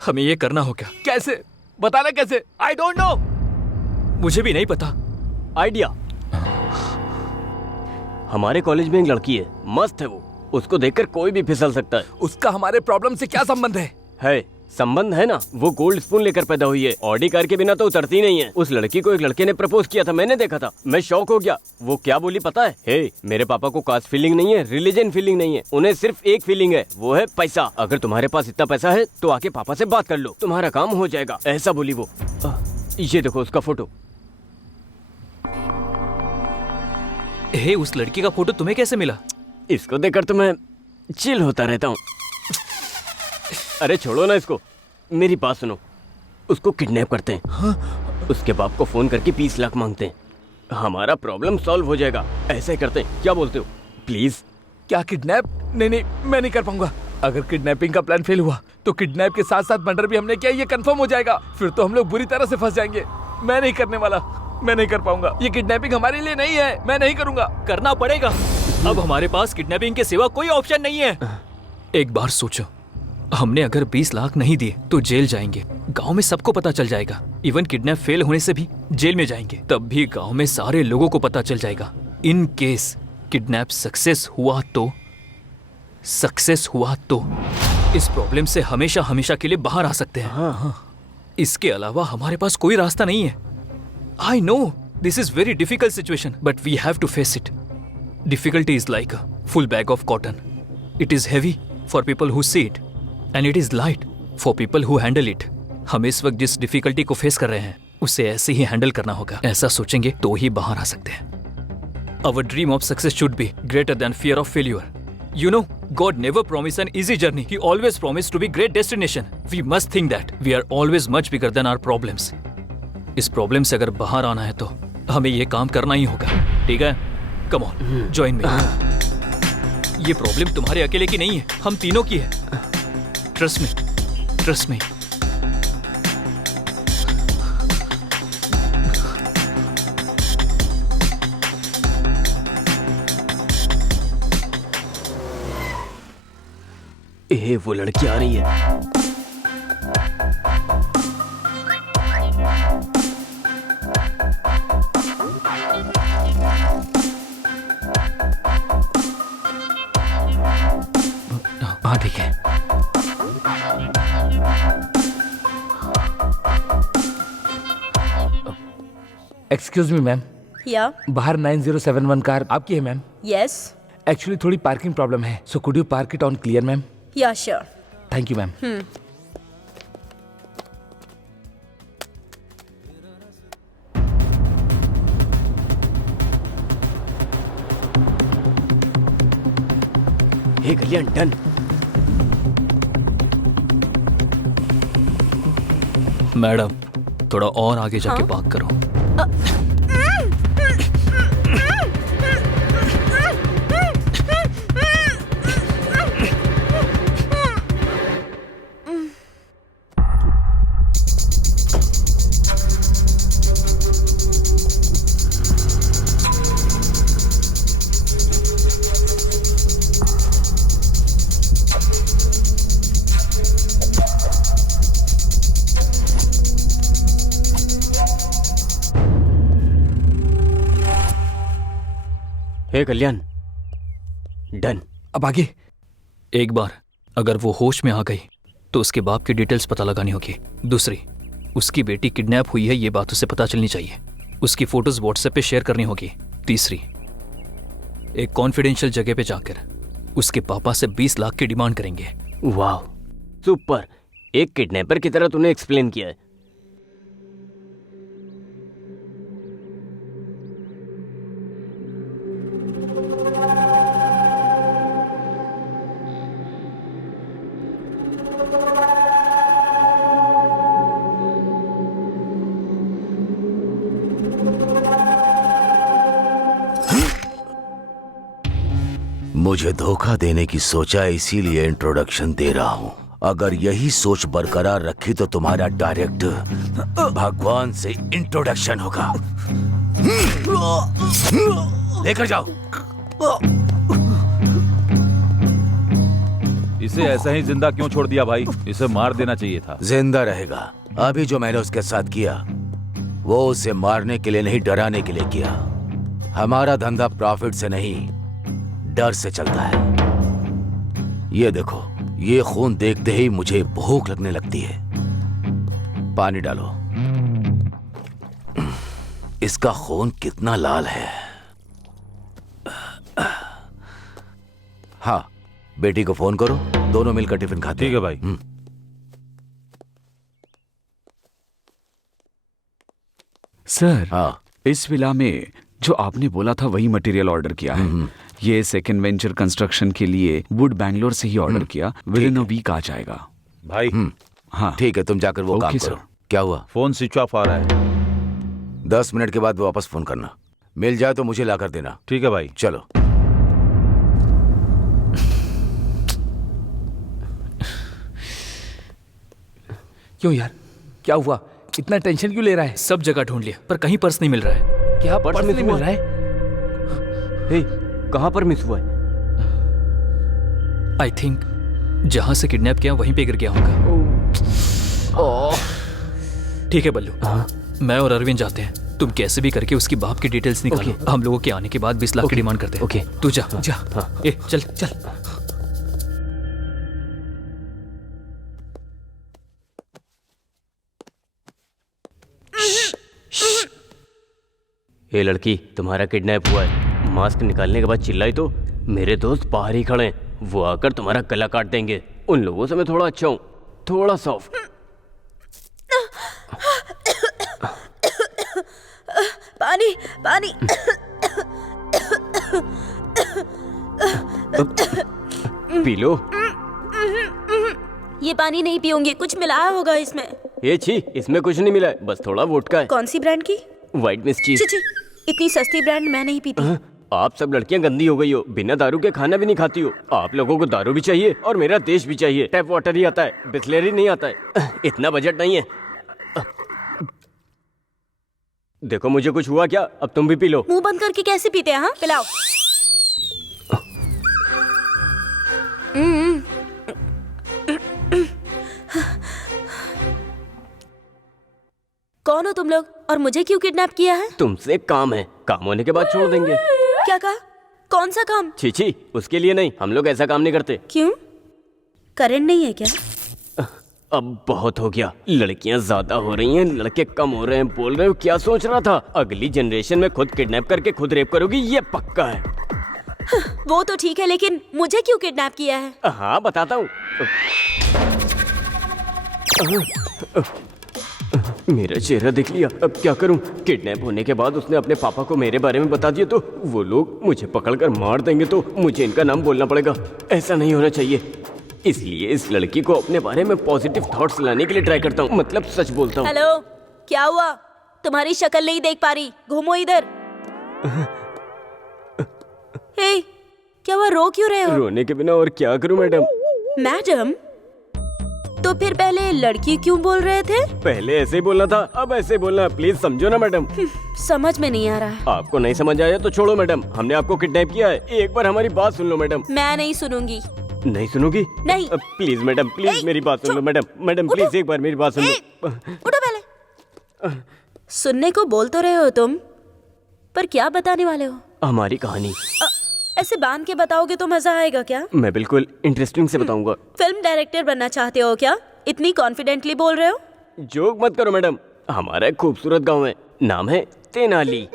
हमें ये करना होगा। कैसे? बताना कैसे? आई डोंट नो, मुझे भी नहीं पता। आइडिया। हमारे कॉलेज में एक लड़की है, मस्त है वो। उसको देखकर कोई भी फिसल सकता है। उसका हमारे प्रॉब्लम से क्या संबंध है? संबंध है ना। वो गोल्ड स्पून लेकर पैदा हुई है, ऑडी कार के बिना तो उतरती नहीं है। उस लड़की को एक लड़के ने प्रपोज किया था, मैंने देखा था। मैं शॉक हो गया। वो क्या बोली पता है? मेरे पापा को कास्ट फीलिंग नहीं है, रिलीजन फीलिंग नहीं है, उन्हें सिर्फ एक फीलिंग है, वो है पैसा। अगर तुम्हारे पास इतना पैसा है तो आके पापा से बात कर लो, तुम्हारा काम हो जाएगा, ऐसा बोली वो। ये देखो उसका फोटो। उस लड़की का फोटो तुम्हें कैसे मिला? इसको देखकर तो मैं चिल होता रहता हूँ। अरे छोड़ो ना इसको, मेरी बात सुनो। उसको किडनैप करते हैं। हाँ? उसके बाप को फोन करके 20 लाख मांगते हैं। हमारा प्रॉब्लम सॉल्व हो जाएगा। ऐसा ही करते हैं, क्या बोलते हो? प्लीज। क्या किडनैप? नहीं, मैं नहीं कर पाऊंगा। अगर किडनैपिंग का प्लान फेल हुआ तो किडनैप के साथ साथ मर्डर भी हमने किया, ये कंफर्म हो जाएगा। फिर तो हम लोग बुरी तरह से फंस जाएंगे। मैं नहीं करने वाला, मैं नहीं कर पाऊंगा। ये किडनैपिंग हमारे लिए नहीं है, मैं नहीं करूंगा। करना पड़ेगा। अब हमारे पास किडनैपिंग के सिवा कोई ऑप्शन नहीं है। एक बार सोचो, हमने अगर 20 लाख नहीं दिए तो जेल जाएंगे। गांव में सबको पता चल जाएगा। इवन किडनैप फेल होने से भी जेल में जाएंगे। तब भी गांव में सारे लोगों को पता चल जाएगा। इन केस किडनैप सक्सेस हुआ तो इस प्रॉब्लम से हमेशा हमेशा के लिए बाहर आ सकते हैं। इसके अलावा हमारे पास कोई रास्ता नहीं है। I know this is very difficult situation but we have to face it. Difficulty is like a full bag of cotton. It is heavy for people who see it and it is light for people who handle it. हम इस वक्त जिस difficulty को face कर रहे हैं उसे ऐसे ही हैंडल करना होगा। ऐसा सोचेंगे तो ही बाहर आ सकते हैं। Our dream of success should be greater than fear of failure. You know, God never promised an easy journey. He always promised to be great destination. We must think that we are always much bigger than our problems. इस problem से अगर बाहर आना है तो हमें ये काम करना ही होगा। ठीक है? Come on, join me. ये प्रॉब्लम तुम्हारे अकेले की नहीं है, हम तीनों की है। Trust me. Trust me. वो लड़की आ रही है। हाँ ठीक है। एक्सक्यूज मी मैम, या बाहर 9071 कार आपकी है मैम? यस। एक्चुअली थोड़ी पार्किंग प्रॉब्लम है, so could you park it on clear ma'am? Yeah sure. Thank you ma'am. Hey Kalyan, done. Madam थोड़ा और आगे जाके पार्क करो। Hey Kalyan, done. अब आगे। एक बार अगर वो होश में आ गई तो उसके बाप की डिटेल्स पता लगानी होगी। दूसरी, उसकी बेटी किडनैप हुई है ये बात उसे पता चलनी चाहिए। उसकी फोटोज व्हाट्सएप पे शेयर करनी होगी। तीसरी, एक कॉन्फिडेंशियल जगह पे जाकर उसके पापा से 20 लाख की डिमांड करेंगे। वाह, सुपर। एक किडनैपर की तरह तूने एक्सप्लेन किया है। मुझे धोखा देने की सोचा, इसीलिए इंट्रोडक्शन दे रहा हूं। अगर यही सोच बरकरार रखी तो तुम्हारा डायरेक्ट भगवान से इंट्रोडक्शन होगा। लेकर जाओ। इसे ऐसा ही जिंदा क्यों छोड़ दिया भाई? इसे मार देना चाहिए था। जिंदा रहेगा। अभी जो मैंने उसके साथ किया वो उसे मारने के लिए नहीं, डराने के लिए किया। हमारा धंधा प्रॉफिट से नहीं, डर से चलता है। ये देखो, ये खून देखते ही मुझे भूख लगने लगती है। पानी डालो। इसका खून कितना लाल है। हाँ, बेटी को फोन करो, दोनों मिलकर टिफिन खाते हैं। ठीक है भाई। सर, हाँ, इस विला में जो आपने बोला था वही मटेरियल ऑर्डर किया है। ये सेकंड वेंचर कंस्ट्रक्शन के लिए वुड बैंगलोर से ही ऑर्डर किया। विद इन अ वीक आ जाएगा भाई। हाँ ठीक है, तुम जाकर वो काम सर। करो। क्या हुआ? फोन स्विच ऑफ आ रहा है। 10 मिनट के बाद वापस फोन करना। मिल जाए तो मुझे लाकर देना। ठीक है भाई। चलो। क्यों यार, क्या हुआ? इतना टेंशन क्यों ले रहा है? सब जगह ढूंढ लिया पर कहीं पर्स नहीं मिल रहा है। क्या पर्स नहीं मिल रहा है? हे, कहाँ पर मिस हुआ है? आई थिंक जहां से किडनैप किया वहीं पे गिर गया होगा। ठीक है बल्लू, मैं और अरविंद जाते हैं। तुम कैसे भी करके उसकी बाप की डिटेल्स निकालो। हम लोगों के आने के बाद 20 लाख की डिमांड करते हैं। ओके। तू जा जा। ए चल चल। ये लड़की, तुम्हारा किडनैप हुआ है। मास्क निकालने के बाद चिल्लाई तो मेरे दोस्त बाहर ही खड़े हैं, वो आकर तुम्हारा गला काट देंगे। उन लोगों से मैं थोड़ा अच्छा हूँ, थोड़ा सॉफ्ट। पानी पानी। P low. ये पानी नहीं पीऊंगी, कुछ मिलाया होगा इसमें। ये छी, इसमें कुछ नहीं मिला है, बस थोड़ा वोडका है। कौन सी ब्रांड की? व्हाइट मिस चीज। छी, इतनी सस्ती ब्रांड मैं नहीं पीती। आप सब लड़कियां गंदी हो गई हो, बिना दारू के खाना भी नहीं खाती हो। आप लोगों को दारू भी चाहिए और मेरा देश भी चाहिए। टैप वाटर ही आता है, बिस्लेरी नहीं आता है। इतना बजट नहीं है। देखो मुझे कुछ हुआ क्या, अब तुम भी पी लो। मुंह बंद करके कैसे पीते हैं? हाँ पिलाओ। कौन हो तुम लोग और मुझे क्यों किडनैप किया है? तुमसे काम है, काम होने के बाद छोड़ देंगे। क्या कहा? कौन सा काम? छी छी, उसके लिए नहीं, हम लोग ऐसा काम नहीं करते। क्यों? करंट नहीं है क्या? अब बहुत हो गया, लड़कियां ज्यादा हो रही हैं, लड़के कम हो रहे हैं। बोल रहे हो क्या सोच रहा था? अगली जनरेशन में खुद किडनैप करके खुद रेप करोगी, ये पक्का है। वो तो ठीक है, लेकिन मुझे क्यों किडनैप किया है? हाँ बताता हूँ। मेरा चेहरा देख लिया, अब क्या करूं? किडनैप होने के बाद उसने अपने पापा को मेरे बारे में बता दिया तो वो लोग मुझे पकड़कर मार देंगे, तो मुझे इनका नाम बोलना पड़ेगा। ऐसा नहीं होना चाहिए, इसलिए इस लड़की को अपने बारे में पॉजिटिव थॉट्स लाने के लिए ट्राई करता हूँ, मतलब सच बोलता हूँ। हेलो, क्या हुआ? तुम्हारी शक्ल नहीं देख पा रही, घूमो इधर। हे, क्या हुआ? रो क्यों रहे हो? रोने के बिना और क्या करूं मैडम? मैडम? तो फिर पहले लड़की क्यों बोल रहे थे? पहले ऐसे ही बोलना था, अब ऐसे बोलना। प्लीज समझो ना मैडम। समझ में नहीं आ रहा। आपको नहीं समझ आया तो छोड़ो मैडम, हमने आपको किडनैप किया है। एक बार हमारी बात सुन लो मैडम। मैं नहीं सुनूंगी। नहीं सुनोगी? नहीं। प्लीज मैडम, प्लीज मेरी बात सुन लो मैडम। मैडम प्लीज एक बार मेरी बात सुन लो। उठो पहले। सुनने को बोल तो रहे हो तुम, पर क्या बताने वाले हो? हमारी कहानी। ऐसे बांध के बताओगे तो मजा आएगा क्या? मैं बिल्कुल इंटरेस्टिंग से बताऊंगा। फिल्म डायरेक्टर बनना चाहते हो क्या? इतनी कॉन्फिडेंटली बोल रहे हो। जोक मत करो मैडम, हमारा एक खूबसूरत गांव है, नाम है तेनाली।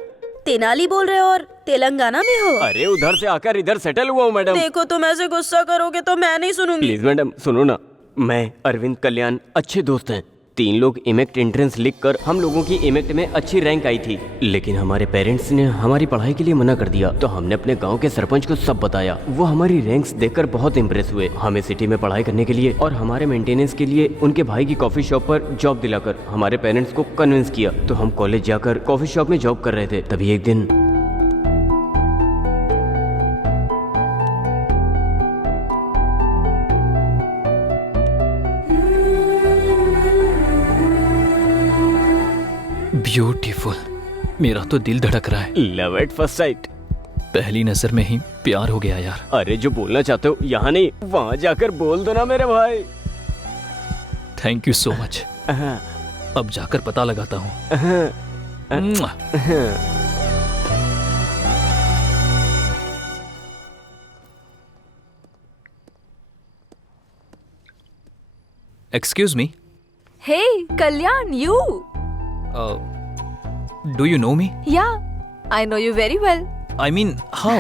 तेनाली बोल रहे हो और तेलंगाना में हो? अरे उधर से आकर इधर सेटल हुआ हूँ मैडम। देखो तुम ऐसे गुस्सा करोगे तो मैं नहीं सुनूंगी। प्लीज मैडम सुनो ना, मैं अरविंद कल्याण अच्छे दोस्त हैं। 3 लोग इमेक्ट एंट्रेंस लिखकर हम लोगों की इमेक्ट में अच्छी रैंक आई थी, लेकिन हमारे पेरेंट्स ने हमारी पढ़ाई के लिए मना कर दिया। तो हमने अपने गांव के सरपंच को सब बताया। वो हमारी रैंक्स देखकर बहुत इम्प्रेस हुए। हमें सिटी में पढ़ाई करने के लिए और हमारे मेंटेनेंस के लिए उनके भाई की कॉफी शॉप पर जॉब दिलाकर हमारे पेरेंट्स को कन्विंस किया। तो हम कॉलेज जाकर कॉफी शॉप में जॉब कर रहे थे, तभी एक दिन ब्यूटीफुल, मेरा तो दिल धड़क रहा है। Love at first sight. पहली नजर में ही प्यार हो गया यार। अरे जो बोलना चाहते हो यहाँ नहीं, वहाँ जाकर बोल दो ना मेरे भाई। Thank you so much. अब जाकर पता लगाता हूँ। Excuse me. Hey Kalyan, you? Do you know me? Yeah, I know you very well. I mean, how?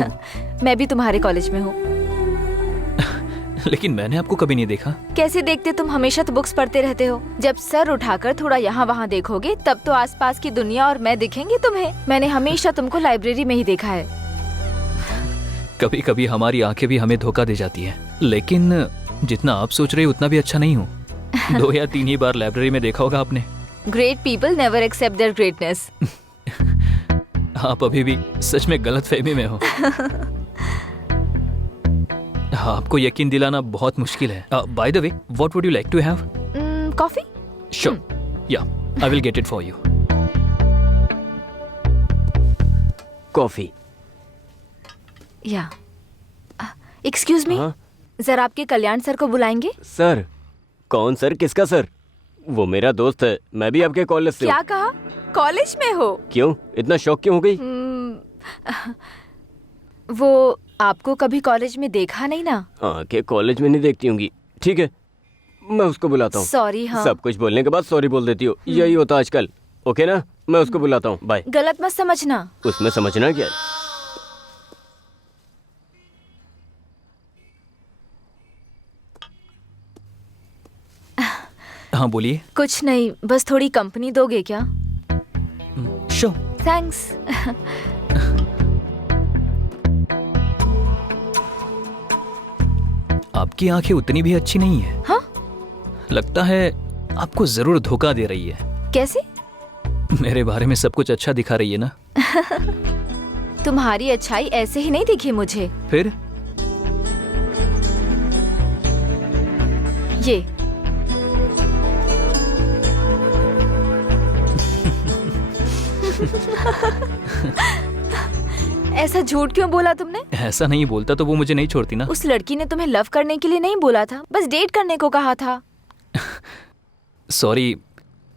मैं भी तुम्हारे कॉलेज में हूँ। लेकिन मैंने आपको कभी नहीं देखा। कैसे देखते? तुम हमेशा तो बुक्स पढ़ते रहते हो। जब सर उठाकर थोड़ा यहाँ वहाँ देखोगे तब तो आसपास की दुनिया और मैं दिखेंगे तुम्हें। मैंने हमेशा तुमको लाइब्रेरी में ही देखा है। कभी कभी हमारी आंखें भी हमें धोखा दे जाती हैं, लेकिन जितना आप सोच रहे हो उतना भी अच्छा नहीं हूँ। 2 या 3 ही बार लाइब्रेरी में देखा होगा आपने। Great people never accept their greatness. आप अभी भी सच में गलत फहमी में हो। आपको यकीन दिलाना बहुत मुश्किल है। By the way, what would you like to have? Coffee? Sure. Yeah, I will get it for you. Coffee. Yeah. Excuse me. जरा आपके कल्याण सर को बुलाएंगे? सर? कौन सर? किसका सर? वो मेरा दोस्त है, मैं भी आपके कॉलेज से हूँ। क्या कहा? कॉलेज में हो? क्यों इतना शौक क्यों हो गई? वो आपको कभी कॉलेज में देखा नहीं ना? आके कॉलेज में नहीं देखती होंगी। ठीक है, मैं उसको बुलाता हूँ। सॉरी। हाँ, सब कुछ बोलने के बाद सॉरी बोल देती हो, यही होता आजकल। ओके ना, मैं उसको बुलाता हूँ। बाय। गलत मत समझना। उसमें समझना क्या है? हाँ बोलिए। कुछ नहीं, बस थोड़ी कंपनी दोगे क्या? शो। थैंक्स। आपकी आंखें उतनी भी अच्छी नहीं है। हाँ? लगता है आपको जरूर धोखा दे रही है। कैसे? मेरे बारे में सब कुछ अच्छा दिखा रही है ना। तुम्हारी अच्छाई ऐसे ही नहीं दिखी मुझे। फिर? ये ऐसा झूठ क्यों बोला तुमने? ऐसा नहीं बोलता तो वो मुझे नहीं छोड़ती ना। उस लड़की ने तुम्हें लव करने के लिए नहीं बोला था, बस डेट करने को कहा था। सॉरी,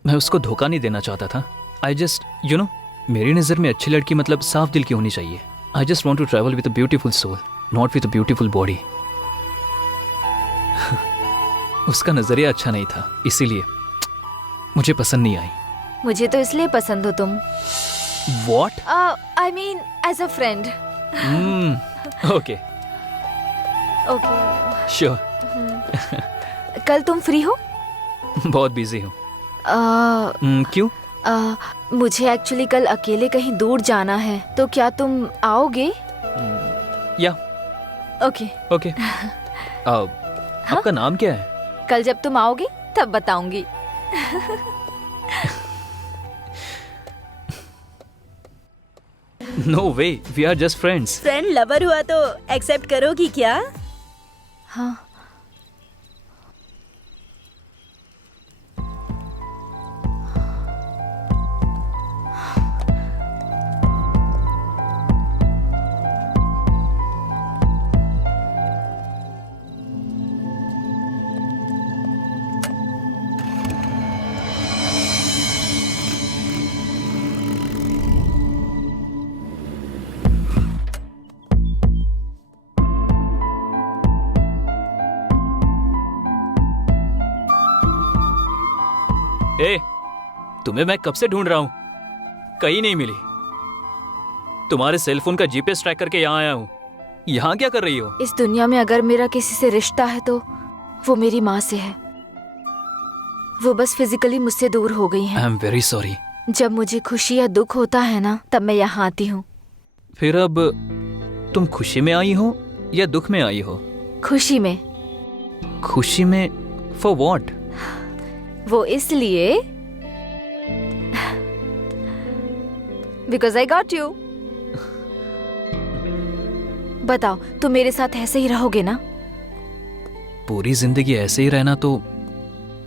मैं उसको धोखा नहीं देना चाहता था। आई जस्ट मेरी नज़र में अच्छी लड़की मतलब साफ दिल की होनी चाहिए। I just want to travel with a beautiful soul, not with a beautiful body. उसका नजरिया अच्छा नहीं था, इसीलिए मुझे पसंद नहीं आई। मुझे तो इसलिए पसंद हो तुम। What? I mean as a friend. Okay. Okay. Sure. कल तुम फ्री हो? बहुत बिजी हूँ। क्यों? मुझे एक्चुअली कल अकेले कहीं दूर जाना है, तो क्या तुम आओगे? या। ओके। ओके। आपका नाम क्या है? कल जब तुम आओगे तब बताऊंगी। No way, we are just friends. Friend lover हुआ तो एक्सेप्ट करोगी क्या? हाँ। ए, तुम्हें मैं कब से ढूंढ रहा हूं, कहीं नहीं मिली। तुम्हारे सेलफोन का जीपीएस ट्रैक करके यहाँ आया हूँ। यहाँ क्या कर रही हो? इस दुनिया में अगर मेरा किसी से रिश्ता है तो वो मेरी माँ से है। वो बस फिजिकली मुझसे दूर हो गई हैं। I am very sorry. जब मुझे खुशी या दुख होता है ना, तब मैं यहाँ आती हूँ। फिर अब तुम खुशी में आई हो या दुख में आई हो? खुशी में। खुशी में? For what? वो इसलिए बिकॉज आई गॉट यू। बताओ, तुम मेरे साथ ऐसे ही रहोगे ना? पूरी जिंदगी ऐसे ही रहना तो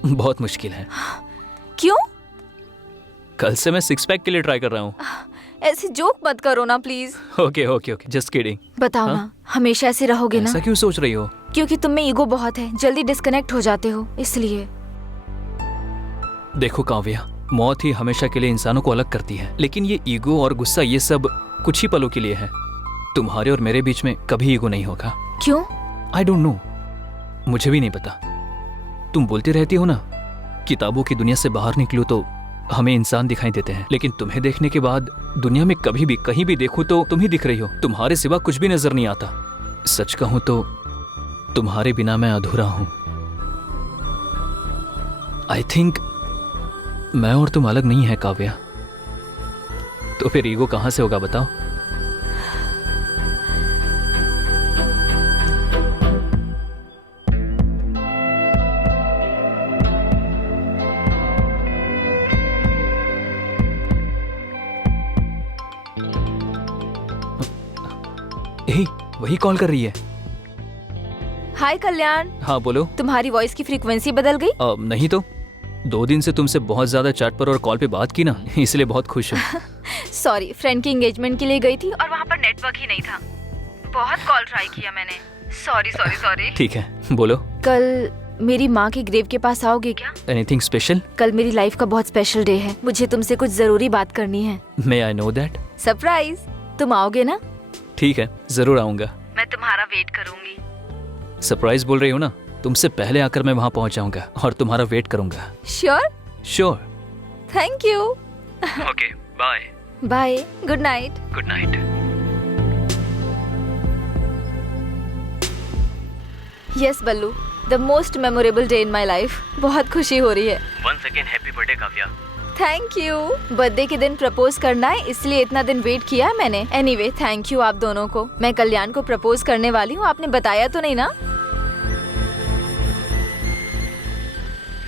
बहुत मुश्किल है। क्यों? कल से मैं सिक्स पैक के लिए ट्राई कर रहा हूँ। ऐसे जोक मत करो ना please. Okay okay okay, just kidding. बताओ ना, हमेशा ऐसे रहोगे ना? ऐसा क्यों सोच रही हो? क्योंकि तुम में ईगो बहुत है, जल्दी डिस्कनेक्ट हो जाते हो, इसलिए। देखो काव्या, मौत ही हमेशा के लिए इंसानों को अलग करती है, लेकिन ये ईगो और गुस्सा ये सब कुछ ही पलों के लिए है। तुम्हारे और मेरे बीच में कभी ईगो नहीं होगा। क्यों? आई डोंट नो, मुझे भी नहीं पता। तुम बोलती रहती हो ना, किताबों की दुनिया से बाहर निकलो तो हमें इंसान दिखाई देते हैं, लेकिन तुम्हें देखने के बाद दुनिया में कभी भी कहीं भी देखूं तो तुम ही दिख रही हो। तुम्हारे सिवा कुछ भी नजर नहीं आता। सच कहूं तो तुम्हारे बिना मैं अधूरा हूं। आई थिंक मैं और तुम अलग नहीं है काव्या। तो फिर ईगो कहां से होगा बताओ? वही कॉल कर रही है। हाय कल्याण। हाँ बोलो। तुम्हारी वॉइस की फ्रीक्वेंसी बदल गई? नहीं तो 2 दिन से तुमसे बहुत ज्यादा चैट पर और कॉल पे बात की ना, इसलिए बहुत खुश हूँ। सॉरी, फ्रेंड की एंगेजमेंट के लिए गई थी और वहाँ पर नेटवर्क ही नहीं था। बहुत कॉल ट्राई किया मैंने। Sorry sorry sorry. ठीक है, बोलो। कल मेरी माँ के ग्रेव के पास आओगे क्या? Anything special? कल मेरी लाइफ का बहुत स्पेशल डे है, मुझे तुमसे कुछ जरूरी बात करनी है। मे आई नो दैट? सरप्राइज। तुम आओगे ना? ठीक है, जरूर आऊंगा। मैं तुम्हारा वेट करूंगी। सरप्राइज बोल रही हो ना, तुमसे पहले आकर मैं वहाँ पहुँच जाऊंगा और तुम्हारा वेट करूंगा। Sure? Sure. Thank you. Okay, bye. Bye, good night. Good night. Yes Ballu, the most memorable day in my life. बहुत खुशी हो रही है। Once again, happy birthday, Kavya. Thank you. Birthday के दिन प्रपोज करना है, इसलिए इतना दिन वेट किया है मैंने। एनीवे, थैंक यू आप दोनों को। मैं कल्याण को प्रपोज करने वाली हूँ, आपने बताया तो नहीं ना?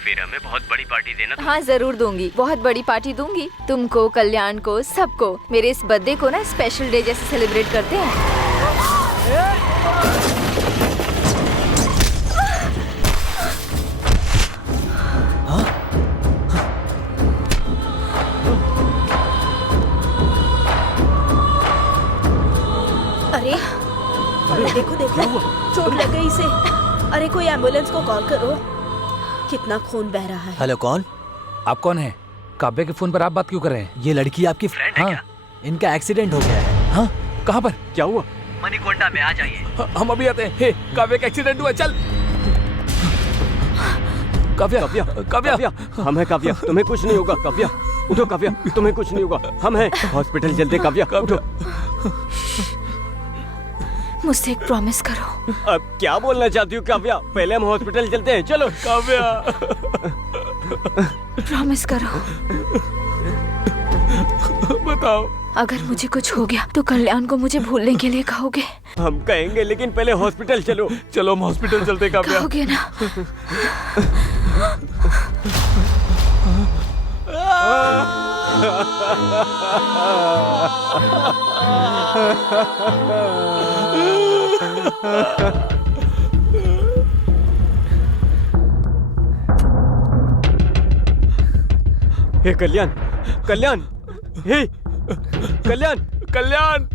फिर हमें बहुत बड़ी पार्टी देना। हाँ जरूर दूंगी, बहुत बड़ी पार्टी दूंगी। तुमको, कल्याण को, सबको। मेरे इस बर्थडे को ना स्पेशल डे जैसे सेलिब्रेट करते हैं। अरे देखो देखो, चोट लग गई इसे। अरे कोई एम्बुलेंस को कॉल करो। कितना खून बह रहा है। हेलो, कौन? आप कौन है? काव्या के फोन पर आप बात क्यों कर रहे हैं? ये लड़की आपकी फ्रेंड है क्या? इनका एक्सीडेंट हो गया है। हाँ, कहाँ पर? क्या हुआ? मणिकोंडा में, आ जाइए। हम अभी आते हैं। हे, काव्या का एक्सीडेंट हुआ, चल। काव्या, काव्या, काव्या, हम है काव्या, तुम्हें कुछ नहीं होगा। काव्या उठो, काव्या तुम्हें कुछ नहीं होगा, हम हैं। हॉस्पिटल चलते। काव्या उठो। मुझसे एक प्रॉमिस करो। अब क्या बोलना चाहती हो काव्या? पहले हम हॉस्पिटल चलते हैं, चलो। काव्या प्रॉमिस करो। बताओ। अगर मुझे कुछ हो गया तो कल्याण को मुझे भूलने के लिए कहोगे? हम कहेंगे, लेकिन पहले हॉस्पिटल चलो। चलो हम हॉस्पिटल चलते काव्या। कहोगे ना? हे कल्याण, कल्याण, हे कल्याण, कल्याण,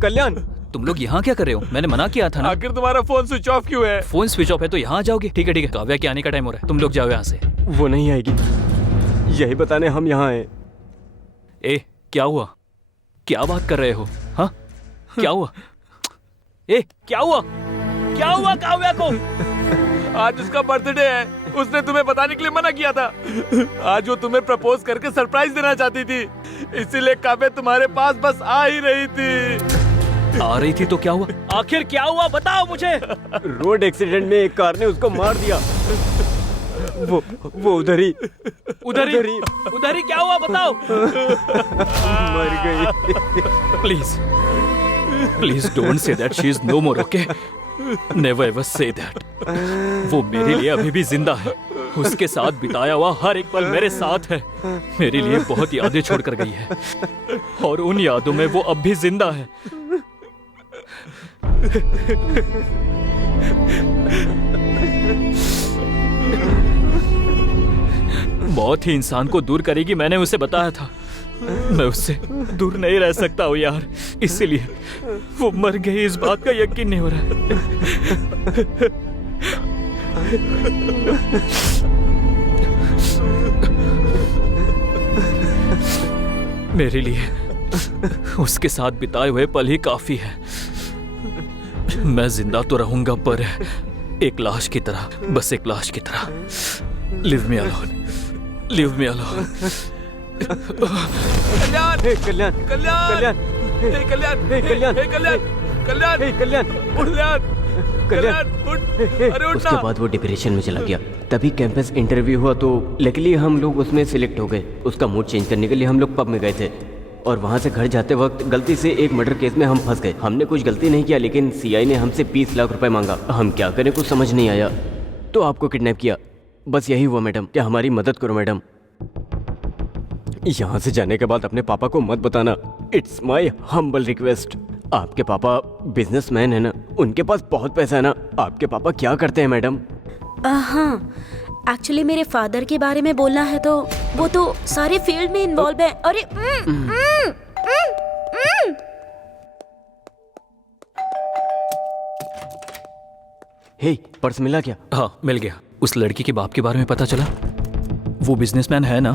कल्याण। तुम लोग यहाँ क्या कर रहे हो? मैंने मना किया था ना। आखिर तुम्हारा फोन स्विच ऑफ क्यों है? फोन स्विच ऑफ है तो यहाँ आ जाओगे। ठीक है ठीक है, काव्या के आने का टाइम हो रहा है, तुम लोग जाओ यहाँ से। वो नहीं आएगी, यही बताने हम यहाँ आए। ए, क्या हुआ? क्या बात कर रहे हो? हाँ, क्या हुआ? ए, क्या हुआ? क्या हुआ काव्या को? आज उसका बर्थडे है, उसने तुम्हें बताने के लिए मना किया था। आज वो तुम्हें प्रपोज करके सरप्राइज देना चाहती थी, इसीलिए काव्या तुम्हारे पास बस आ ही रही थी। आ रही थी तो क्या हुआ? आखिर क्या हुआ, बताओ मुझे। रोड एक्सीडेंट में एक कार ने उसको मार दिया। वो उधर ही क्या हुआ, बताओ। मर गई। Please don't say that, she is no more, okay? Never ever say that. वो मेरे लिए अभी भी जिंदा है, उसके साथ बिताया हुआ हर एक पल मेरे साथ है। मेरे लिए बहुत यादें छोड़ कर गई है और उन यादों में वो अब भी जिंदा है। मौत ही इंसान को दूर करेगी, मैंने उसे बताया था। मैं उससे दूर नहीं रह सकता हूँ यार, इसीलिए वो मर गई, इस बात का यकीन नहीं हो रहा है। मेरे लिए उसके साथ बिताए हुए पल ही काफी है। मैं जिंदा तो रहूंगा पर एक लाश की तरह, बस एक लाश की तरह। Leave me alone, leave me alone. Kalyan, Kalyan, Kalyan, Kalyan, Kalyan, Kalyan, Kalyan, Kalyan, Kalyan, Kalyan, उठ। अरे उठ उसके ना। बाद वो डिप्रेशन में चला गया। तभी कैंपस इंटरव्यू हुआ तो लकीली हम लोग उसमें सिलेक्ट हो गए। उसका मूड चेंज करने के लिए हम लोग पब में गए थे और वहाँ से घर जाते वक्त गलती से एक मर्डर केस में हम फंस गए। हमने कुछ गलती नहीं किया, लेकिन सीआई ने हमसे 20 लाख रुपए मांगा। हम क्या करें, कुछ समझ नहीं आया, तो आपको किडनैप किया। बस यही हुआ मैडम, क्या हमारी मदद करो मैडम। यहाँ से जाने के बाद अपने पापा को मत बताना, इट्स माई हम्बल रिक्वेस्ट। आपके पापा बिजनेसमैन है ना, उनके पास बहुत पैसा है ना। आपके पापा क्या करते हैं मैडम? हाँ, एक्चुअली मेरे फादर के बारे में बोलना है तो वो तो सारे फील्ड में इन्वॉल्व है। अरे हे, पर्स मिला क्या? हाँ मिल गया। उस लड़की के बाप के बारे में पता चला? वो बिजनेसमैन है ना?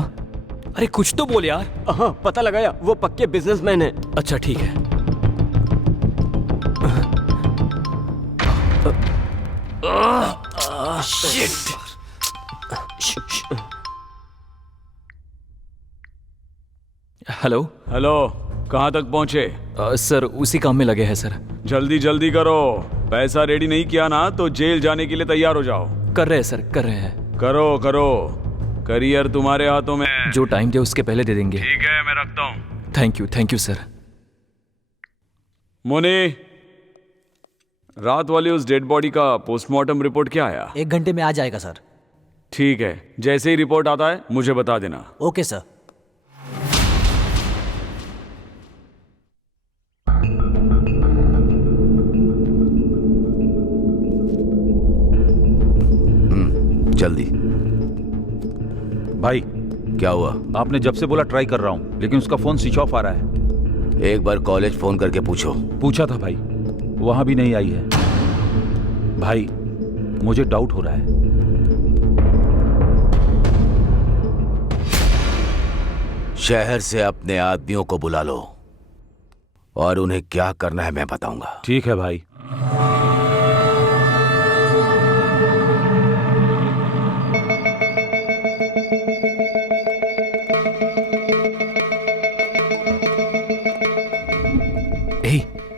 अरे कुछ तो बोल यार। हाँ पता लगाया, वो पक्के बिजनेसमैन है। अच्छा ठीक है। हेलो हेलो, कहाँ तक पहुँचे? सर उसी काम में लगे हैं सर। जल्दी जल्दी करो, पैसा रेडी नहीं किया ना तो जेल जाने के लिए तैयार हो जाओ। कर रहे हैं सर, कर रहे हैं। करो करो, करियर तुम्हारे हाथों में है। जो टाइम दे उसके पहले दे देंगे। ठीक है, मैं रखता हूँ। Thank you sir. मुनी, रात वाली उस डेड बॉडी का पोस्टमार्टम रिपोर्ट क्या आया? 1 घंटे में आ जाएगा सर। ठीक है, जैसे ही रिपोर्ट आता है मुझे बता देना। Okay sir. जल्दी। भाई क्या हुआ? आपने जब से बोला ट्राई कर रहा हूँ, लेकिन उसका फोन स्विच ऑफ आ रहा है। एक बार कॉलेज फोन करके पूछो। पूछा था भाई, वहां भी नहीं आई है। भाई मुझे डाउट हो रहा है। शहर से अपने आदमियों को बुला लो और उन्हें क्या करना है मैं बताऊंगा। ठीक है भाई।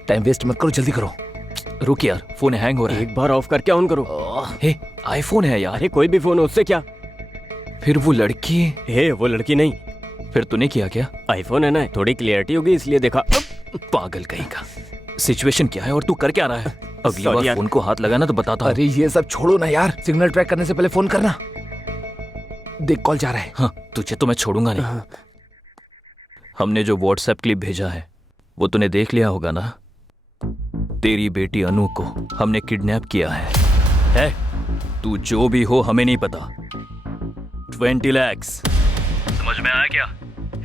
टाइम वेस्ट मत करो, जल्दी करो। रुक यार, फोन हैंग हो रहा है। एक बार ऑफ करके ऑन करो। हे, आईफोन है यार। अरे कोई भी फोन हो, उससे क्या? फिर वो लड़की? हे, वो लड़की नहीं। फिर तूने किया क्या? आईफोन है ना, थोड़ी क्लियरिटी होगी इसलिए देखा। पागल कहीं का। सिचुएशन क्या है और तू कर क्या रहा है? अगली बार फोन को हाथ लगाना तो बताता हूं। अरे ये सब छोड़ो ना यार, सिग्नल ट्रैक करने से पहले फोन करना। देख कॉल जा रहा है। हाँ, तुझे तो मैं छोड़ूंगा नहीं। हमने जो व्हाट्सएप क्लिप भेजा है वो तूने देख लिया होगा ना? तेरी बेटी अनु को हमने किडनैप किया है? तू जो भी हो हमें नहीं पता। 20 लाख। समझ में आया क्या?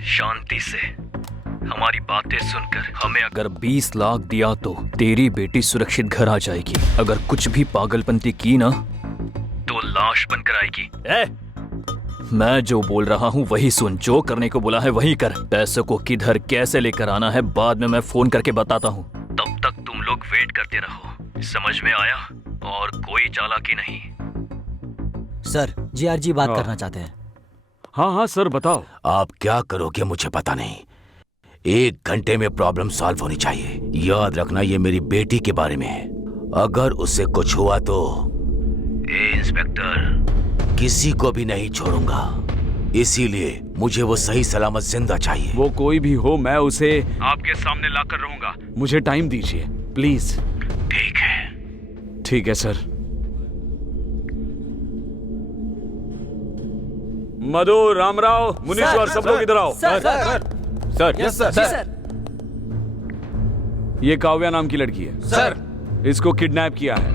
शांति से हमारी बातें सुनकर हमें अगर 20 लाख दिया तो तेरी बेटी सुरक्षित घर आ जाएगी। अगर कुछ भी पागलपंती की ना तो लाश बनकर आएगी। मैं जो बोल रहा हूँ वही सुन, जो करने को बोला है वही कर। पैसों को किधर कैसे लेकर आना है बाद में मैं फोन करके बताता हूँ। तब तक तुम लोग वेट करते रहो। समझ में आया? और कोई चालाकी नहीं। सर, जीआरजी बात करना चाहते हैं। हाँ सर बताओ। आप क्या करोगे मुझे पता नहीं। 1 घंटे में प्रॉब्लम सॉल्व होनी चाहिए। याद रखना ये मेरी बेटी के बारे में है। अगर उससे कुछ हुआ तो इंस्पेक्टर किसी को भी नहीं छोड़ूंगा। इसीलिए मुझे वो सही सलामत जिंदा चाहिए। वो कोई भी हो, मैं उसे आपके सामने लाकर रहूंगा। मुझे टाइम दीजिए प्लीज। ठीक है। ठीक है सर। मधु, रामराव, मुनीश्वर, सब लोग इधर आओ। सर। Yes sir. ये काव्या नाम की लड़की है सर। इसको किडनैप किया है।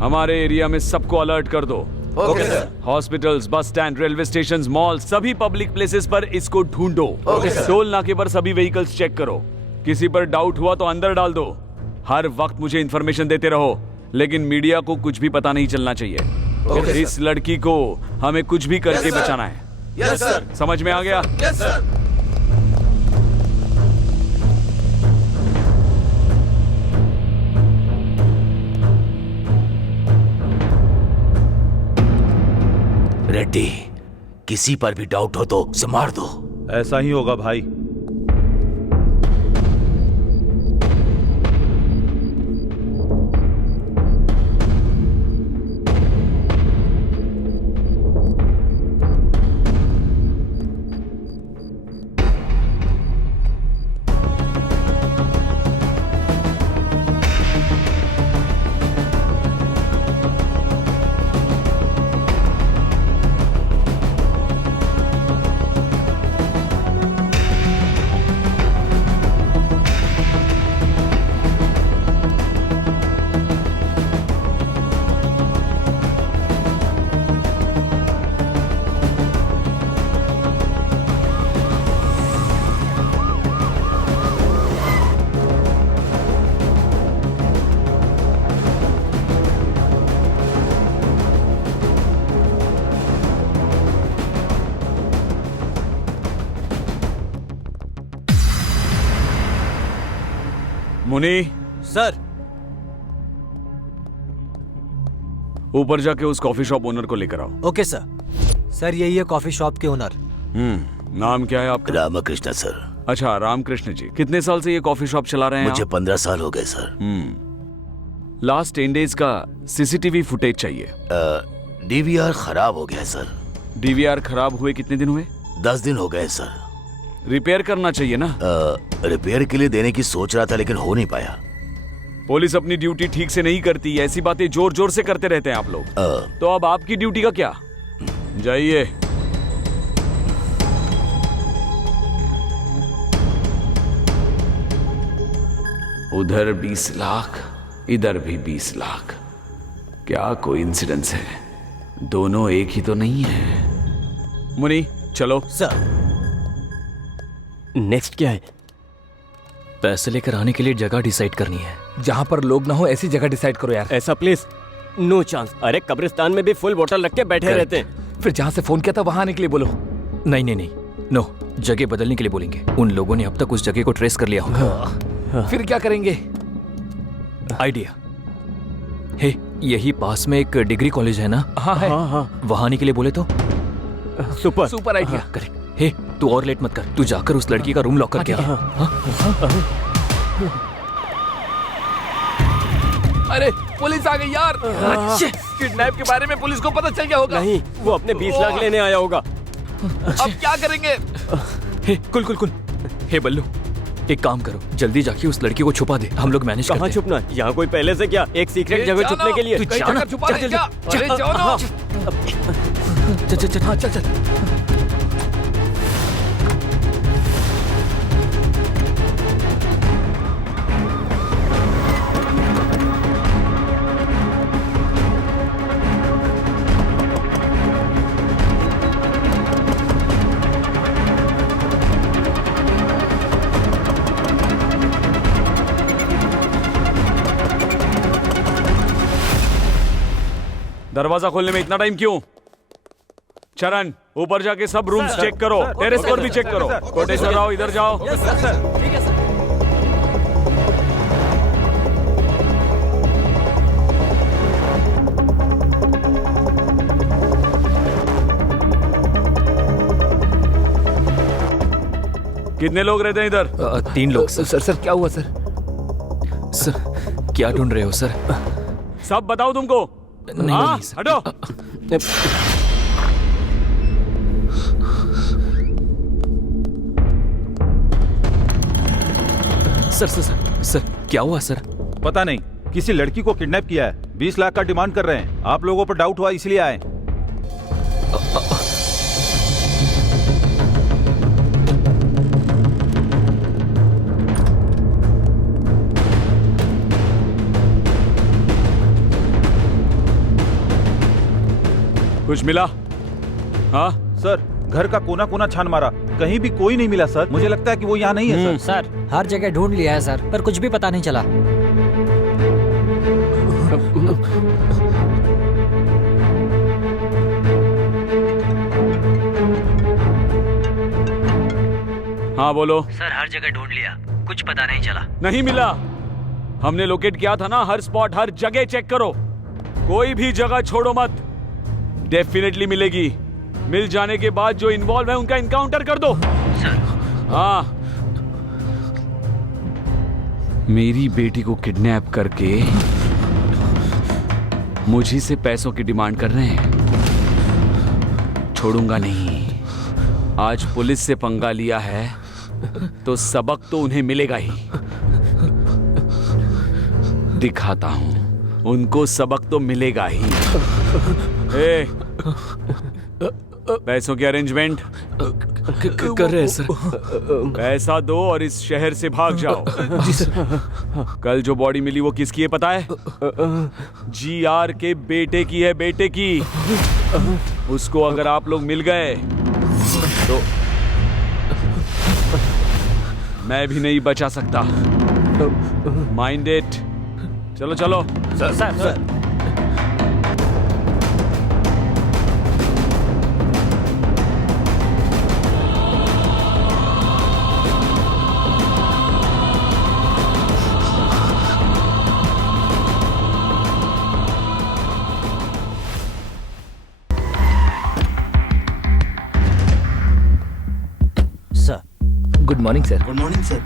हमारे एरिया में सबको अलर्ट कर दो। Okay sir. Hospitals, bus stand, railway station, mall, सभी पब्लिक प्लेसेस पर इसको ढूंढो। टोल नाके पर सभी व्हीकल्स चेक करो। किसी पर डाउट हुआ तो अंदर डाल दो। हर वक्त मुझे इंफॉर्मेशन देते रहो, लेकिन मीडिया को कुछ भी पता नहीं चलना चाहिए। इस लड़की को हमें कुछ भी करके बचाना है। Yes sir. समझ में आ गया? Yes sir. रेड्डी, किसी पर भी डाउट हो तो उसे मार दो। ऐसा ही होगा भाई। मुनी सर। ऊपर जाके उस कॉफी शॉप ओनर को लेकर आओ। Okay sir. सर यही है कॉफी शॉप के ओनर। नाम क्या है आपका? रामकृष्ण सर। अच्छा रामकृष्ण जी, कितने साल से ये कॉफी शॉप चला रहे हैं? मुझे 15 साल हो गए सर। लास्ट 10 डेज का सीसीटीवी फुटेज चाहिए। डीवीआर खराब हो गया सर। डीवीआर खराब हुए कितने दिन हुए? 10 दिन हो गए सर। रिपेयर करना चाहिए ना। रिपेयर के लिए देने की सोच रहा था लेकिन हो नहीं पाया। पुलिस अपनी ड्यूटी ठीक से नहीं करती, ऐसी बातें जोर जोर से करते रहते हैं आप लोग। तो अब आपकी ड्यूटी का क्या? जाइए। उधर 20 लाख, इधर भी 20 लाख। क्या कोइंसिडेंस है, दोनों एक ही तो नहीं है। मुनी चलो। सर नेक्स्ट क्या है? पैसे लेकर आने के लिए जगह डिसाइड करनी है। जहाँ पर लोग ना हो ऐसी जगह डिसाइड करो यार। ऐसा प्लीज नो चांस। अरे कब्रिस्तान में भी फुल बोतल रख के बैठे रहते हैं। फिर जहाँ से फोन किया था वहां आने के लिए बोलो। नहीं नहीं नहीं, नो, जगह बदलने के लिए बोलेंगे। उन लोगों ने अब तक उस जगह को ट्रेस कर लिया होगा। फिर क्या करेंगे? आइडिया हे, यही पास में एक डिग्री कॉलेज है ना? हाँ है। वहां आने के लिए बोले तो सुपर आइडिया। करेक्ट। हे तू और लेट मत कर, तू जाकर उस लड़की का रूम लॉक करके आ। अरे पुलिस आ गई यार। किडनैप के बारे में पुलिस को पता चल गया होगा। नहीं, वो अपने 20 लाख लेने आया होगा। अब क्या करेंगे? हे कुल कुल कुल, हे बल्लू, एक काम करो, जल्दी जाके उस लड़की को छुपा दे, हम लोग मैनेज करते हैं। कहाँ छुपना? यहाँ कोई पहले से क्या एक सीक्रेट जगह छुपने के लिए? कहीं जगह छुपा रहे क्या? अरे जाओ ना। चल चल चल चल चल। दरवाजा खोलने में इतना टाइम क्यों? चरण, ऊपर जाके सब रूम्स चेक करो, टेरेस पर भी चेक करो। कोटेश्वर राव इधर जाओ। कितने लोग रहते हैं इधर? 3 लोग सर। सर क्या हुआ सर? सर क्या ढूंढ रहे हो सर? सब बताओ तुमको। नहीं सर। हटो। सर सर सर सर क्या हुआ सर? पता नहीं, किसी लड़की को किडनैप किया है। 20 लाख का डिमांड कर रहे हैं। आप लोगों पर डाउट हुआ इसलिए आए। कुछ मिला? हाँ सर, घर का कोना कोना छान मारा, कहीं भी कोई नहीं मिला सर। मुझे लगता है कि वो यहाँ नहीं है सर। सर हर जगह ढूंढ लिया है सर, पर कुछ भी पता नहीं चला। हाँ बोलो। सर हर जगह ढूंढ लिया, कुछ पता नहीं चला। नहीं मिला? हमने लोकेट किया था ना, हर स्पॉट हर जगह चेक करो, कोई भी जगह छोड़ो मत। डेफिनेटली मिलेगी। मिल जाने के बाद जो इन्वॉल्व है उनका इनकाउंटर कर दो। सर हाँ, मेरी बेटी को किडनैप करके मुझी से पैसों की डिमांड कर रहे हैं। छोड़ूंगा नहीं। आज पुलिस से पंगा लिया है तो सबक तो उन्हें मिलेगा ही। दिखाता हूं, उनको सबक तो मिलेगा ही। ए, पैसों की अरेंजमेंट कर रहे हैं सर। पैसा दो और इस शहर से भाग जाओ। जी सर। कल जो बॉडी मिली वो किसकी है पता है? जीआर के बेटे की है, बेटे की। उसको अगर आप लोग मिल गए तो मैं भी नहीं बचा सकता। Mind it. चलो चलो। Sir good morning sir. Good morning sir.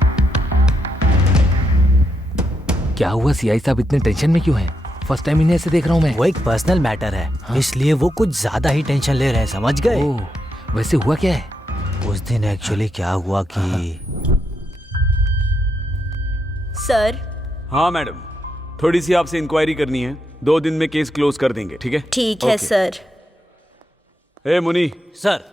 क्या हुआ सीआई साहब इतने टेंशन में क्यों हैं? फर्स्ट टाइम इन्हें ऐसे देख रहा हूँ मैं। वो एक पर्सनल मैटर है, इसलिए वो कुछ ज्यादा ही टेंशन ले रहे हैं, समझ गए? वैसे हुआ क्या है? उस दिन एक्चुअली क्या हुआ कि सर। हाँ मैडम, थोड़ी सी आपसे इंक्वायरी करनी है। 2 दिन में केस क्लोज कर देंगे, ठीक है? ठीक है सर। ए मुनी सर,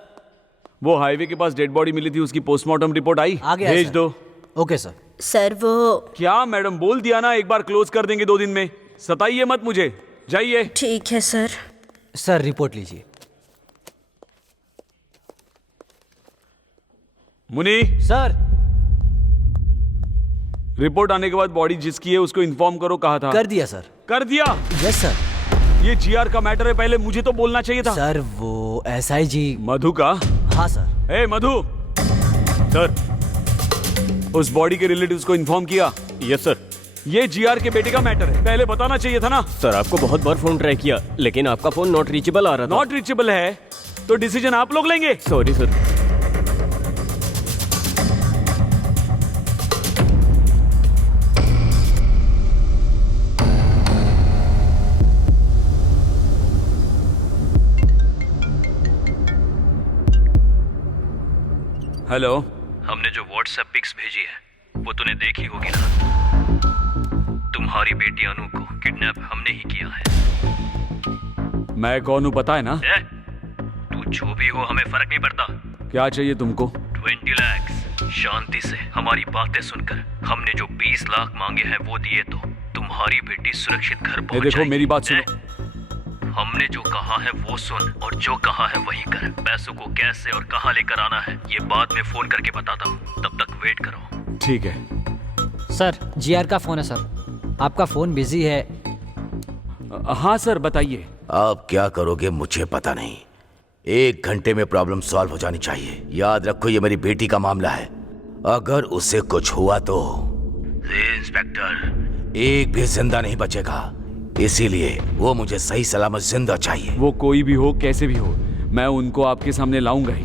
वो हाईवे के पास डेड बॉडी मिली थी, उसकी पोस्टमार्टम रिपोर्ट आई? आ गया भेज सर। दो। Okay sir. सर वो क्या मैडम, बोल दिया ना एक बार क्लोज कर देंगे 2 दिन में, सताइए मत मुझे, जाइए। ठीक है सर। सर रिपोर्ट लीजिए। मुनी सर, रिपोर्ट आने के बाद बॉडी जिसकी है उसको इन्फॉर्म करो, कहा था। कर दिया सर। कर दिया? Yes sir. ये जीआर का मैटर है, पहले मुझे तो बोलना चाहिए था। सर वो एसआईजी मधु का? हाँ सर। ए मधु। सर, उस बॉडी के रिलेटिव्स को इन्फॉर्म किया? Yes sir. ये जीआर के बेटे का मैटर है, पहले बताना चाहिए था ना। सर आपको बहुत बार फोन ट्राई किया, लेकिन आपका फोन नॉट रीचेबल आ रहा था। नॉट रीचेबल है तो डिसीजन आप लोग लेंगे। Sorry sir. हेलो। हमने जो व्हाट्सएप पिक्स भेजी है वो तूने देखी होगी ना। तुम्हारी बेटी अनु को किडनैप हमने ही किया है। मैं कौन हूँ पता है ना? तू जो भी हो हमें फर्क नहीं पड़ता। क्या चाहिए तुमको? 20 लाख। शांति से हमारी बातें सुनकर हमने जो 20 लाख मांगे हैं वो दिए तो तुम्हारी बेटी सुरक्षित घर पहुंच देखो जाएगी। मेरी बात सुनो। हमने जो कहा है वो सुन और जो कहा है वही कर। पैसों को कैसे और कहाँ लेकर आना है ये बाद में फोन करके बताता हूँ, तब तक वेट करो। ठीक है। सर जीआर का फोन है सर, आपका फोन बिजी है। हाँ सर बताइए। आप क्या करोगे मुझे पता नहीं, 1 घंटे में प्रॉब्लम सॉल्व हो जानी चाहिए। याद रखो ये मेरी बेटी का मामला है, अगर उसे कुछ हुआ तो इंस्पेक्टर एक भी जिंदा नहीं बचेगा, इसीलिए वो मुझे सही सलामत जिंदा चाहिए। वो कोई भी हो कैसे भी हो, मैं उनको आपके सामने लाऊंगा ही,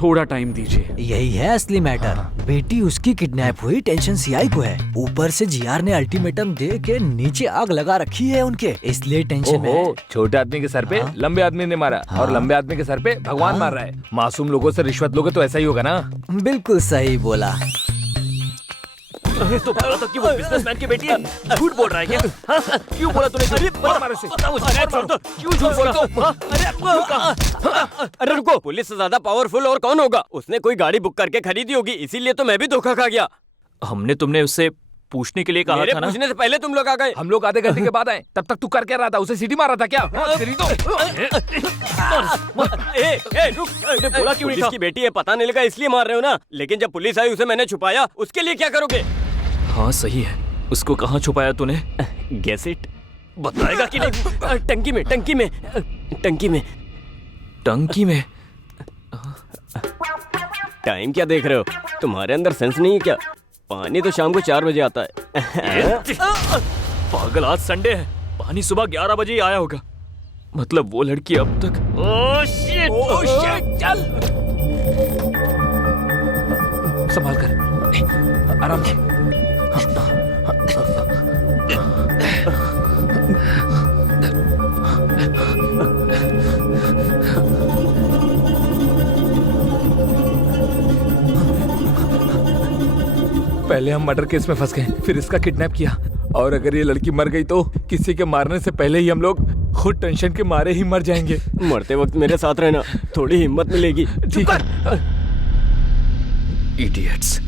थोड़ा टाइम दीजिए। यही है असली मैटर। बेटी उसकी किडनैप हुई, टेंशन सीआई को है, ऊपर से जीआर ने अल्टीमेटम दे के नीचे आग लगा रखी है उनके, इसलिए टेंशन में है। छोटे आदमी के सर पे लंबे आदमी ने मारा और लंबे आदमी के सर पे भगवान मार रहा है। मासूम लोगों से रिश्वत लोगे तो ऐसा ही होगा ना। बिल्कुल सही बोला। तो बोला था कि वो बिजनेसमैन की बेटी है, झूठ बोल रहा है क्या? क्यों बोला तूने? क्यों झूठ बोला? अरे रुको, पुलिस से ज्यादा पावरफुल और कौन होगा? उसने कोई गाड़ी बुक करके खरीदी होगी, इसीलिए तो मैं भी धोखा खा गया। हमने तुमने उससे पूछने के लिए कहा था ना। पूछने से पहले तुम लोग आ गए। हम लोग आधे घंटे के बाद आए, तब तक तू कर क्या रहा था? उसे सीटी मारा था क्या? रुक, बोला क्यों नहीं था? पुलिस की बेटी है पता नहीं लगा इसलिए मार रहे हो ना, लेकिन जब पुलिस आई उसे मैंने छुपाया, उसके लिए क्या करोगे? हाँ सही है, उसको कहाँ छुपाया तूने? Guess it. बताएगा कि नहीं? टंकी में, टंकी में, टंकी में। टंकी में? टाइम क्या देख रहे हो? तुम्हारे अंदर सेंस नहीं है क्या? पानी तो शाम को 4 बजे आता है। पागल, आज संडे है, पानी सुबह 11 बजे ही आया होगा। मतलब वो लड़की अब तक। ओह शिट, चल संभाल कर, आराम से। पहले हम मर्डर केस में फंस गए, फिर इसका किडनैप किया, और अगर ये लड़की मर गई तो किसी के मारने से पहले ही हम लोग खुद टेंशन के मारे ही मर जाएंगे। मरते वक्त मेरे साथ रहना, थोड़ी हिम्मत मिलेगी। ठीक है। इडियट्स।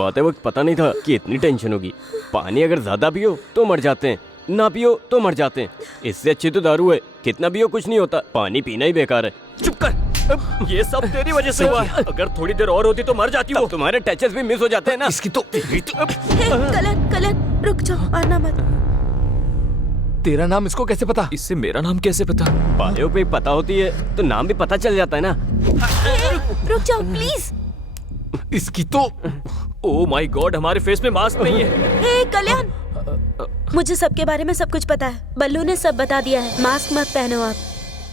छुपाते वक्त पता नहीं था कि इतनी टेंशन होगी। पानी अगर ज्यादा पियो तो मर जाते हैं, ना पियो तो मर जाते हैं। इससे अच्छी तो दारू है, कितना पियो कुछ नहीं होता, पानी पीना ही बेकार है। चुप कर, ये सब तेरी वजह से हुआ है। अगर थोड़ी देर और होती तो मर जाती वो। तुम्हारे टचेस भी मिस हो जाते हैं ना। इसकी तो कलन रुक जाओ, आना मत। तेरा नाम इसको कैसे पता? इससे मेरा नाम कैसे पता? बायो पे पता होती है तो नाम भी पता चल जाता है ना। रुक जाओ प्लीज। इसकी तो ओह माय गॉड, हमारे फेस में मास्क नहीं है। हे कल्याण, मुझे सबके बारे में सब कुछ पता है। बल्लू ने सब बता दिया है। मास्क मत पहनो आप।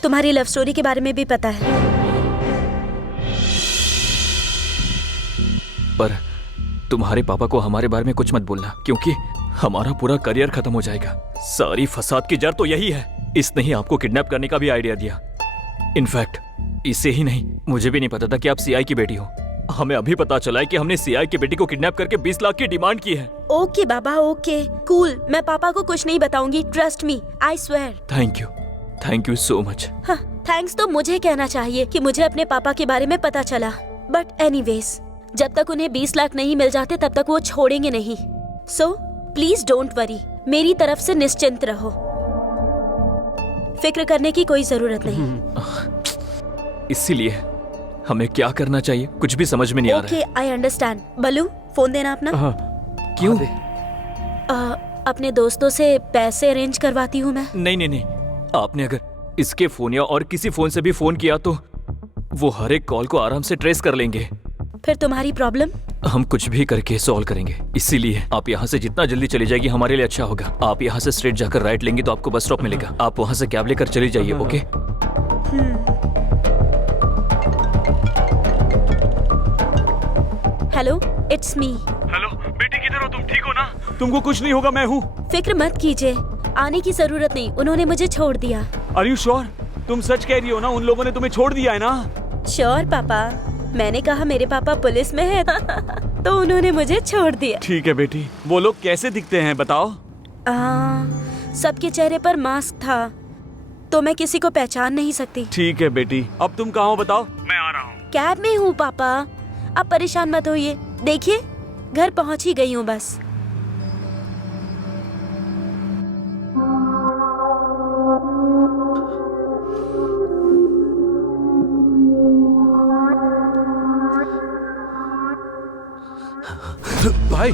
तुम्हारी लव स्टोरी के बारे में भी पता है। पर तुम्हारे पापा को हमारे बारे में कुछ मत बोलना, क्योंकि हमारा पूरा करियर खत्म हो जाएगा। सारी फसाद की जड़ तो यही है। इसने ही आपको किडनैप करने का भी आइडिया दिया। इनफैक्ट इसे ही नहीं, मुझे भी नहीं पता था कि आप सीआई की बेटी हो। हमें अभी पता चला है कि हमने सीआई की बेटी को किडनैप करके 20 लाख की डिमांड की है। ओके बाबा, ओके कूल। मैं पापा को कुछ नहीं बताऊंगी, trust me, I swear. Thank you so much. हाँ, थैंक्स तो मुझे कहना चाहिए कि मुझे अपने पापा के बारे में पता चला। बट एनीवेज, जब तक उन्हें 20 लाख नहीं मिल जाते तब तक वो छोड़ेंगे नहीं। सो प्लीज डोंट वरी, मेरी तरफ से निश्चिंत रहो। फिक्र करने की कोई जरूरत नहीं। इसीलिए हमें क्या करना चाहिए कुछ भी समझ में नहीं आ रहा है। Okay, I understand. Ballu, phone देना अपना। क्यों? अपने दोस्तों से पैसे अरेंज करवाती हूँ मैं। नहीं, आपने अगर इसके फोन या और किसी फोन से भी फोन किया तो वो हर एक कॉल को आराम से ट्रेस कर लेंगे। फिर तुम्हारी प्रॉब्लम हम कुछ भी करके सॉल्व करेंगे। इसीलिए आप यहाँ से जितना जल्दी चली जाएगी हमारे लिए अच्छा होगा। आप यहाँ से स्ट्रेट जाकर राइट लेंगी तो आपको बस स्टॉप मिलेगा। आप वहाँ से कैब लेकर चली जाइए। Okay? Hello, it's me. Hello बेटी, किधर हो तुम? ठीक हो ना? तुमको कुछ नहीं होगा, मैं हूँ। फिक्र मत कीजिए, आने की जरूरत नहीं, उन्होंने मुझे छोड़ दिया। Are you sure? तुम सच कह रही हो ना? उन लोगों ने तुम्हें छोड़ दिया है ना? श्योर पापा, मैंने कहा मेरे पापा पुलिस में है तो उन्होंने मुझे छोड़ दिया। ठीक है बेटी। वो लोग कैसे दिखते हैं बताओ? सबके चेहरे पर मास्क था तो मैं किसी को पहचान नहीं सकती। ठीक है बेटी, अब तुम कहाँ हो बताओ? मैं आ रहा हूँ। कैब में हूँ पापा, आप परेशान मत होइए। देखिए घर पहुँच ही गई हूँ बस। भाई,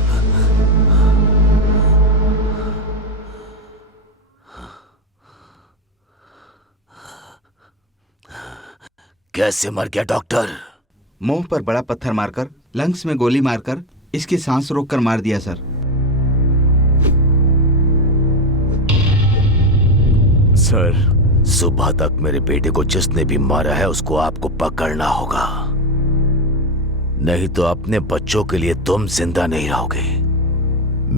कैसे मर गया डॉक्टर? मुंह पर बड़ा पत्थर मारकर, लंग्स में गोली मारकर, इसकी सांस रोककर मार दिया सर। सर, सुबह तक मेरे बेटे को जिसने भी मारा है उसको आपको पकड़ना होगा, नहीं तो अपने बच्चों के लिए तुम जिंदा नहीं रहोगे।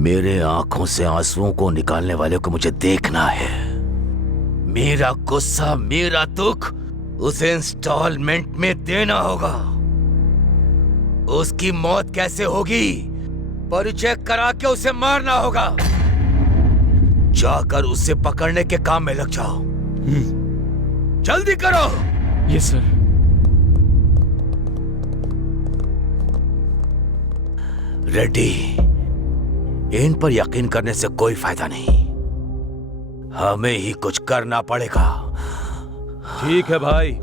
मेरे आंखों से आंसुओं को निकालने वाले को मुझे देखना है। मेरा गुस्सा, मेरा दुख उसे इंस्टॉलमेंट में देना होगा। उसकी मौत कैसे होगी? परिचय करा के उसे मारना होगा। जाकर उसे पकड़ने के काम में लग जाओ। जल्दी करो। Yes sir. रेड्डी, इन पर यकीन करने से कोई फायदा नहीं, हमें ही कुछ करना पड़ेगा। ठीक है भाई।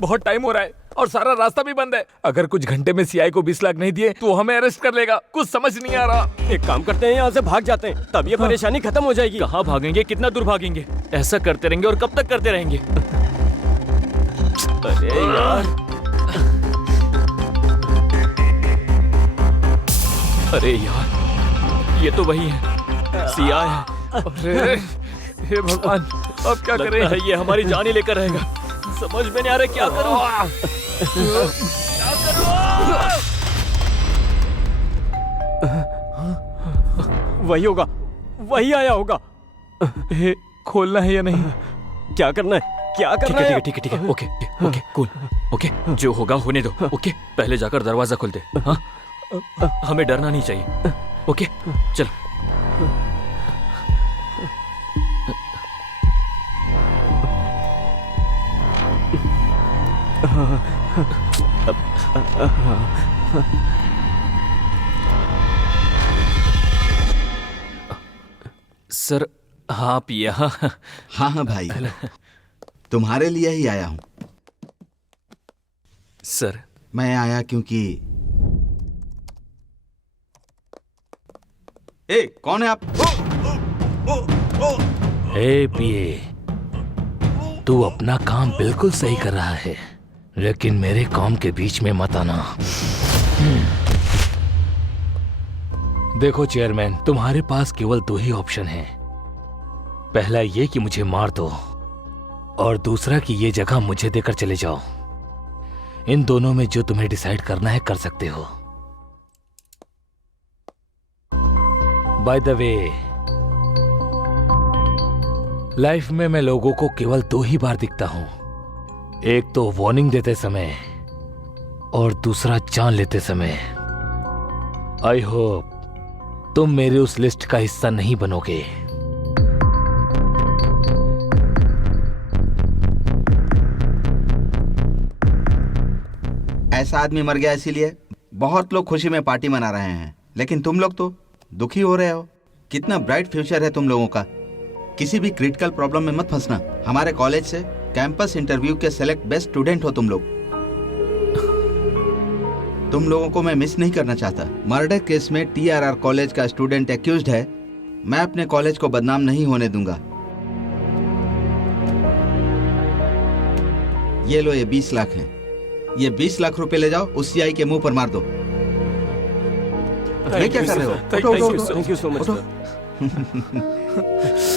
बहुत टाइम हो रहा है और सारा रास्ता भी बंद है। अगर कुछ घंटे में सीआई को 20 लाख नहीं दिए तो हमें अरेस्ट कर लेगा। कुछ समझ नहीं आ रहा। एक काम करते हैं, यहाँ से भाग जाते हैं, तब ये परेशानी खत्म हो जाएगी। कहाँ भागेंगे? कितना दूर भागेंगे? ऐसा करते रहेंगे और कब तक करते रहेंगे? अरे यार, अरे यार, ये तो वही है, सीआई है। अरे हे भगवान, अब क्या करें? लगता है ये हमारी जान ही लेकर रहेगा। समझ में नहीं आ रहा क्या करूं। क्या करूं? वही होगा, वही आया होगा। खोलना है या नहीं? क्या करना है? क्या करना है? ठीक है। Okay, cool. ओके, जो होगा होने दो। ओके, पहले जाकर दरवाजा खोल दे। हाँ, हमें डरना नहीं चाहिए। ओके, चल। सर आप यहाँ? हाँ हाँ भाई, तुम्हारे लिए ही आया हूँ। सर मैं आया क्योंकि ए, कौन है आप? हे पिए, तू अपना काम बिल्कुल सही कर रहा है, लेकिन मेरे काम के बीच में मत आना। देखो चेयरमैन, तुम्हारे पास केवल दो ही ऑप्शन हैं। पहला ये कि मुझे मार दो, और दूसरा कि ये जगह मुझे देकर चले जाओ। इन दोनों में जो तुम्हें डिसाइड करना है कर सकते हो। बाय द वे, लाइफ में मैं लोगों को केवल दो ही बार दिखता हूं, एक तो वार्निंग देते समय और दूसरा जान लेते समय। आई होप तुम मेरी उस लिस्ट का हिस्सा नहीं बनोगे। ऐसा आदमी मर गया इसीलिए बहुत लोग खुशी में पार्टी मना रहे हैं, लेकिन तुम लोग तो दुखी हो रहे हो। कितना ब्राइट फ्यूचर है तुम लोगों का। किसी भी क्रिटिकल प्रॉब्लम में मत फंसना। हमारे कॉलेज से कैंपस इंटरव्यू के सेलेक्ट बेस्ट स्टूडेंट हो तुम लोग। तुम लोगों को मैं मिस नहीं करना चाहता। मर्डर केस में TRR कॉलेज का स्टूडेंट एक्यूज्ड है। मैं अपने कॉलेज को बदनाम नहीं होने दूंगा। ये लो, ये 20 लाख हैं। ये 20 लाख रुपए ले जाओ, उस CI के मुंह पर मार दो। ये क्या कर रहे हो? Thank you so much.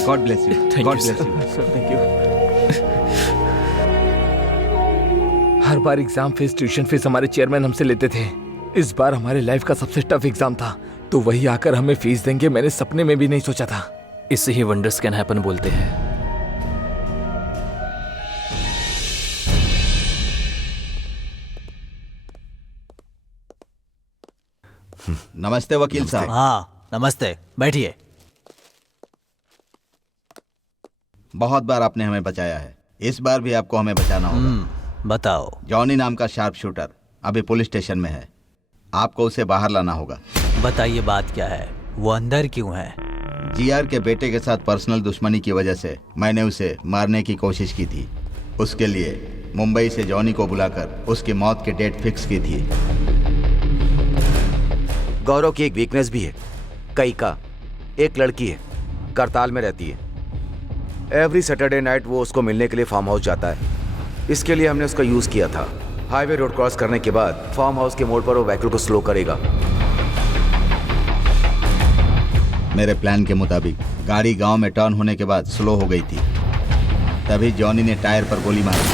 God bless you. God bless you. Thank you. Her bar exam fees, tuition fees हमारे चेयरमैन हमसे लेते थे। इस बार हमारे लाइफ का सबसे टफ एग्जाम था, तो वही आकर हमें फीस देंगे, मैंने सपने में भी नहीं सोचा था। इसे ही वंडर्स कैन हैपन बोलते हैं। नमस्ते वकील साहब। हाँ नमस्ते, बैठिए। बहुत बार आपने हमें बचाया है, इस बार भी आपको हमें बचाना होगा। बताओ। जॉनी नाम का शार्प शूटर अभी पुलिस स्टेशन में है, आपको उसे बाहर लाना होगा। बताइए बात क्या है, वो अंदर क्यों है? GR के बेटे के साथ पर्सनल दुश्मनी की वजह से मैंने उसे मारने की कोशिश की थी। उसके लिए मुंबई से जॉनी को बुलाकर उसकी मौत की डेट फिक्स की थी। गौरव की एक वीकनेस भी है, कई का। एक लड़की है, करताल में रहती है। एवरी सैटरडे नाइट वो उसको मिलने के लिए फार्म हाउस जाता है। इसके लिए हमने उसका यूज़ किया था। हाईवे रोड क्रॉस करने के बाद फार्म हाउस के मोड़ पर वो व्हीकल को स्लो करेगा। मेरे प्लान के मुताबिक गाड़ी गांव में टर्न होने के बाद स्लो हो गई थी। तभी जॉनी ने टायर पर गोली मारी।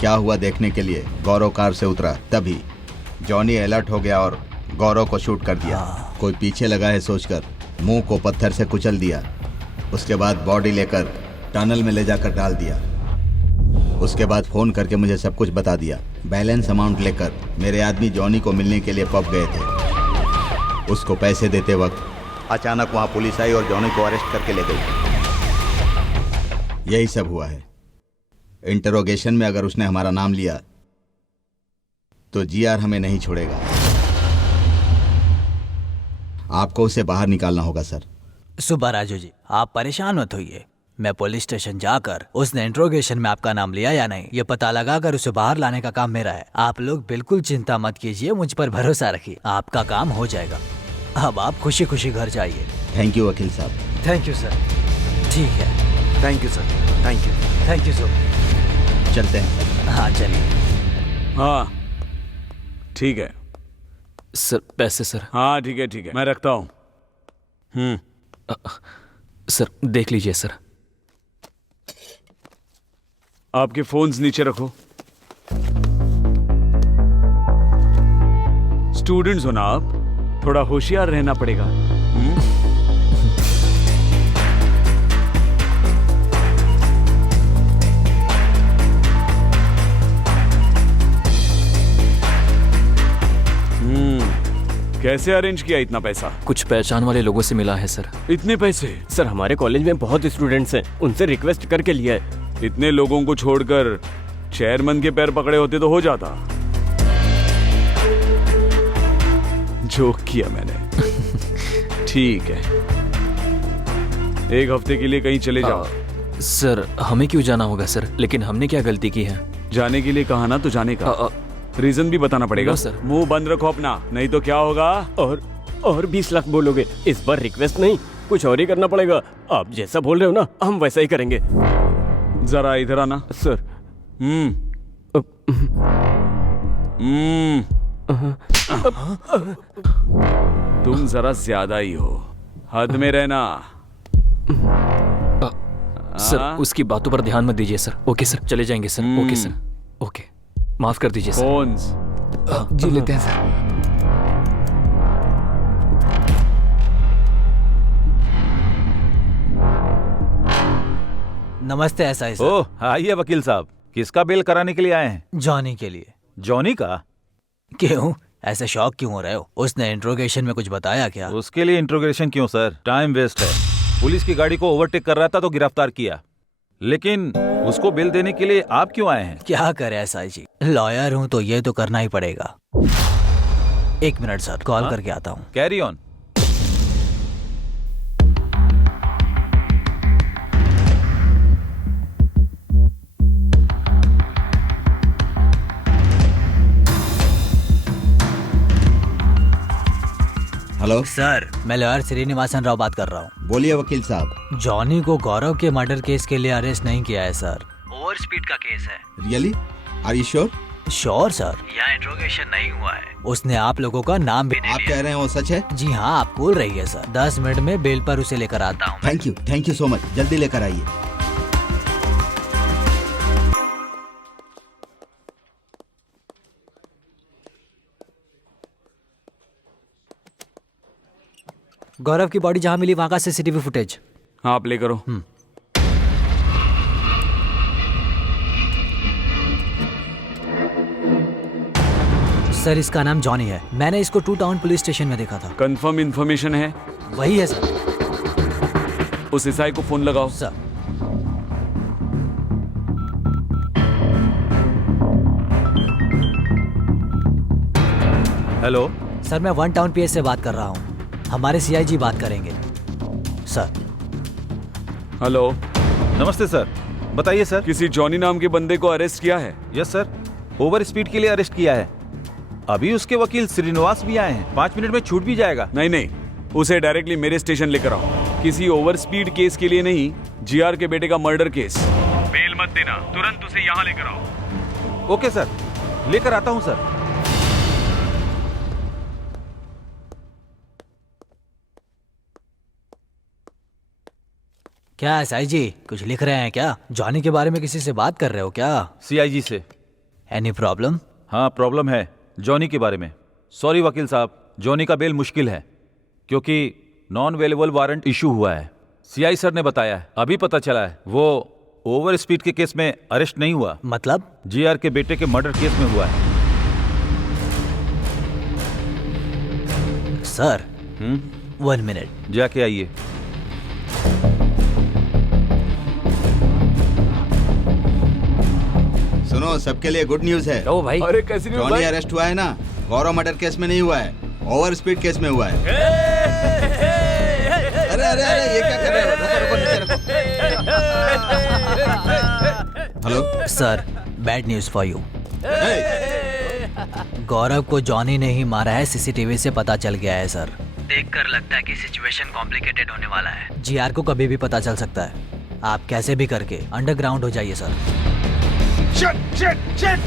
क्या हुआ देखने के लिए गौरव कार से उतरा, तभी जॉनी अलर्ट हो गया और गौरव को शूट कर दिया। कोई पीछे लगा है सोचकर मुंह को पत्थर से कुचल दिया। उसके बाद बॉडी लेकर टनल में ले जाकर डाल दिया। उसके बाद फोन करके मुझे सब कुछ बता दिया। बैलेंस अमाउंट लेकर मेरे आदमी जॉनी को मिलने के लिए पब गए थे। उसको पैसे देते वक्त अचानक वहां पुलिस आई और जॉनी को अरेस्ट करके ले गई। यही सब हुआ है। इंटरोगेशन में अगर उसने हमारा नाम लिया तो GR हमें नहीं छोड़ेगा। आपको उसे बाहर निकालना होगा सर। सुबह राजू जी, आप परेशान मत होइए। मैं पुलिस स्टेशन जाकर उसने इंट्रोगेशन में आपका नाम लिया या नहीं ये पता लगाकर उसे बाहर लाने का काम मेरा है। आप लोग बिल्कुल चिंता मत कीजिए, मुझ पर भरोसा रखिए, आपका काम हो जाएगा। अब आप खुशी खुशी घर जाइए। थैंक यू वकील साहब। Thank you sir. ठीक है, thank you sir. Thank you. Thank you sir. चलते हैं। हाँ चलिए। हाँ ठीक है सर। पैसे सर। हाँ ठीक है, मैं रखता हूँ। सर देख लीजिए सर। आपके फोन्स नीचे रखो। स्टूडेंट्स हो ना आप, थोड़ा होशियार रहना पड़ेगा। कैसे अरेंज किया इतना पैसा? कुछ पहचान वाले लोगों से मिला है सर। इतने पैसे? सर हमारे कॉलेज में बहुत स्टूडेंट्स हैं, उनसे रिक्वेस्ट करके लिया है। इतने लोगों को छोड़कर चेयरमैन के पैर पकड़े होते तो हो जाता। जोक किया मैंने। ठीक है, एक हफ्ते के लिए कहीं चले जाओ। सर हमें क्यों जाना होगा सर? लेकिन हमने क्या गलती की है? जाने के लिए कहा ना, तो जाने का रीजन भी बताना पड़ेगा। सर मुंह बंद रखो अपना, नहीं तो क्या होगा? और 20 लाख बोलोगे? इस बार रिक्वेस्ट नहीं, कुछ और ही करना पड़ेगा। आप जैसा बोल रहे हो ना, हम वैसा ही करेंगे। जरा इधर आना। सर। तुम जरा ज्यादा ही हो, हद में रहना। सर उसकी बातों पर ध्यान मत दीजिए सर। ओके सर, चले जाएंगे सर। ओके सर, ओके, माफ कर दीजिए सर। फोन्स जी लेते हैं सर। नमस्ते एसआई सर। ओह आइए वकील साहब, किसका बेल कराने के लिए आए हैं? जॉनी के लिए। जॉनी का? क्यों, ऐसे शौक क्यों हो रहे हो? उसने इंट्रोगेशन में कुछ बताया क्या? उसके लिए इंट्रोगेशन क्यों सर? टाइम वेस्ट है। पुलिस की गाड़ी को ओवरटेक कर रहा था तो गिरफ्तार किया, लेकिन उसको बेल देने के लिए आप क्यों आए हैं? क्या करे एसआई जी, लॉयर हूँ तो ये तो करना ही पड़ेगा। 1 मिनट सर, कॉल करके आता हूँ। Carry on. हेलो सर, मैं लॉयर श्रीनिवासन राव बात कर रहा हूँ। बोलिए वकील साहब। जॉनी को गौरव के मर्डर केस के लिए अरेस्ट नहीं किया है सर। ओवर स्पीड का केस है। Really? Are you sure? Sure sir, यहाँ इंट्रोगेशन नहीं हुआ है। उसने आप लोगों का नाम भी नहीं आप लिया। कह रहे हैं वो सच है? जी हाँ, आप बोल रही है सर। 10 मिनट में बेल पर उसे लेकर आता हूँ। Thank you so much. जल्दी लेकर आइए। गौरव की बॉडी जहाँ मिली वहाँ का सीसीटीवी फुटेज। हाँ आप ले करो। सर इसका नाम जॉनी है। मैंने इसको 2 टाउन पुलिस स्टेशन में देखा था। कंफर्म इन्फॉर्मेशन है? वही है सर। उस एसआई को फोन लगाओ। सर। हेलो सर, मैं 1 टाउन पीएस से बात कर रहा हूँ। हमारे सीआईजी बात करेंगे सर। हेलो। नमस्ते सर, बताइए सर। किसी जॉनी नाम के बंदे को अरेस्ट किया है? यस सर, ओवर स्पीड के लिए अरेस्ट किया है। अभी उसके वकील श्रीनिवास भी आए हैं, 5 मिनट में छूट भी जाएगा। नहीं, उसे डायरेक्टली मेरे स्टेशन लेकर आओ। किसी ओवर स्पीड केस के लिए नहीं, जीआर के बेटे का मर्डर केस। बेल मत देना, तुरंत उसे यहाँ लेकर आओ। ओके सर, लेकर आता हूँ सर। क्या एसआई जी कुछ लिख रहे हैं क्या? जॉनी के बारे में किसी से बात कर रहे हो क्या? सीआईजी से। Any problem? हाँ प्रॉब्लम है, जॉनी के बारे में। सॉरी वकील साहब, जॉनी का बेल मुश्किल है क्योंकि नॉन अवेलेबल वारंट इशू हुआ है। सीआई सर ने बताया है, अभी पता चला है वो ओवर स्पीड के केस में अरेस्ट नहीं हुआ। मतलब? जीआर के बेटे के मर्डर केस में हुआ है। Sir 1 minute. जाके आइए। सुनो, सबके लिए गुड न्यूज है। ओ भाई। अरे कैसी न्यूज़ जॉनी भाई? अरेस्ट हुआ है ना, गौरव मर्डर केस में नहीं हुआ है, ओवर स्पीड केस में हुआ है। अरे अरे अरे, ये क्या कर रहे हो? रुको, नीचे रखो। Hello sir, bad news for you. Gaurav को जॉनी ने ही मारा है, सीसीटीवी से पता चल गया है सर। देखकर लगता है कि सिचुएशन कॉम्प्लिकेटेड होने वाला है। जीआर को कभी भी पता चल सकता है। आप कैसे भी करके अंडरग्राउंड हो जाइए सर। Shit!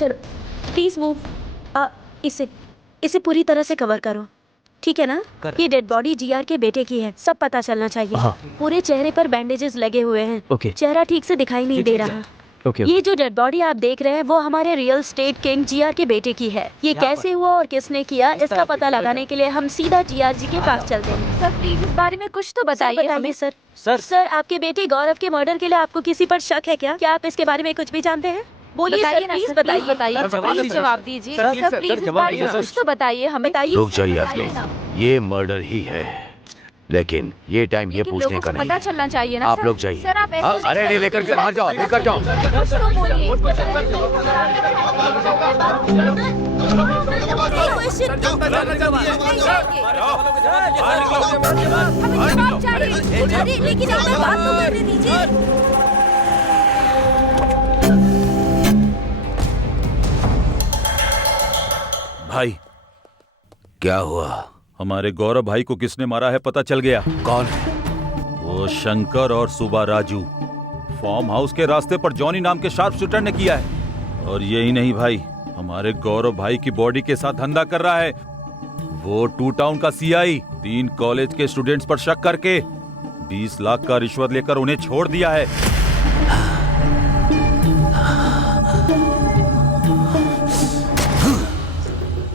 चलो प्लीज मूव। इसे पूरी तरह से कवर करो, ठीक है ना? ये डेड बॉडी जीआर के बेटे की है, सब पता चलना चाहिए। हाँ। पूरे चेहरे पर बैंडेजेस लगे हुए हैं। ओके। चेहरा ठीक से दिखाई नहीं दे रहा। ओके। ये जो डेड बॉडी आप देख रहे हैं वो हमारे रियल स्टेट किंग जीआर के बेटे की है। ये कैसे हुआ और किसने किया, इसका पता लगाने के लिए हम सीधा जीआर जी के पास चलते हैं। सर प्लीज इस बारे में कुछ तो बताइए हमें। सर सर आपके बेटे गौरव के मर्डर के लिए आपको किसी पर शक है क्या? क्या आप इसके बारे में कुछ भी जानते हैं? बोलिए सर, प्लीज बताइए। प्लीज जवाब दीजिए सर, प्लीज इस बारे में कुछ तो बताइए हमें। रुक जाइए आप लोग, ये मर्डर ही है, लेकिन ये टाइम ये पूछने का नहीं। पता चलना चाहिए ना। आप लोग जाइए। सर आप ऐसे अरे नहीं, लेकर के बाहर जाओ, लेकर जाओ। लेकिन आप बात तो करने दीजिए। भाई क्या हुआ? हमारे गौरव भाई को किसने मारा है पता चल गया। कौन? वो शंकर और सुबा राजू। फार्म हाउस के रास्ते पर जॉनी नाम के शार्प शूटर ने किया है। और यही नहीं भाई, हमारे गौरव भाई की बॉडी के साथ धंधा कर रहा है वो 2 टाउन का सीआई। 3 कॉलेज के स्टूडेंट्स पर शक करके 20 लाख का रिश्वत लेकर उन्हें छोड़ दिया है।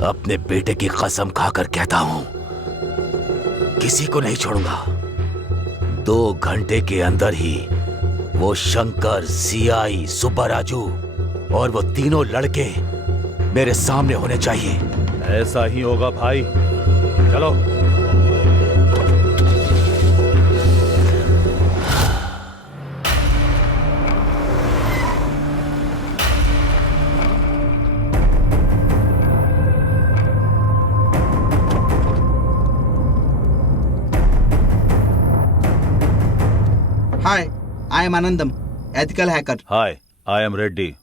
अपने बेटे की कसम खाकर कहता हूं, किसी को नहीं छोड़ूंगा। 2 घंटे के अंदर ही वो शंकर, सीआई, सुब्बा राजू और वो तीनों लड़के मेरे सामने होने चाहिए। ऐसा ही होगा भाई, चलो। Hi, I am Anandam, ethical hacker. Hi, I am Reddy.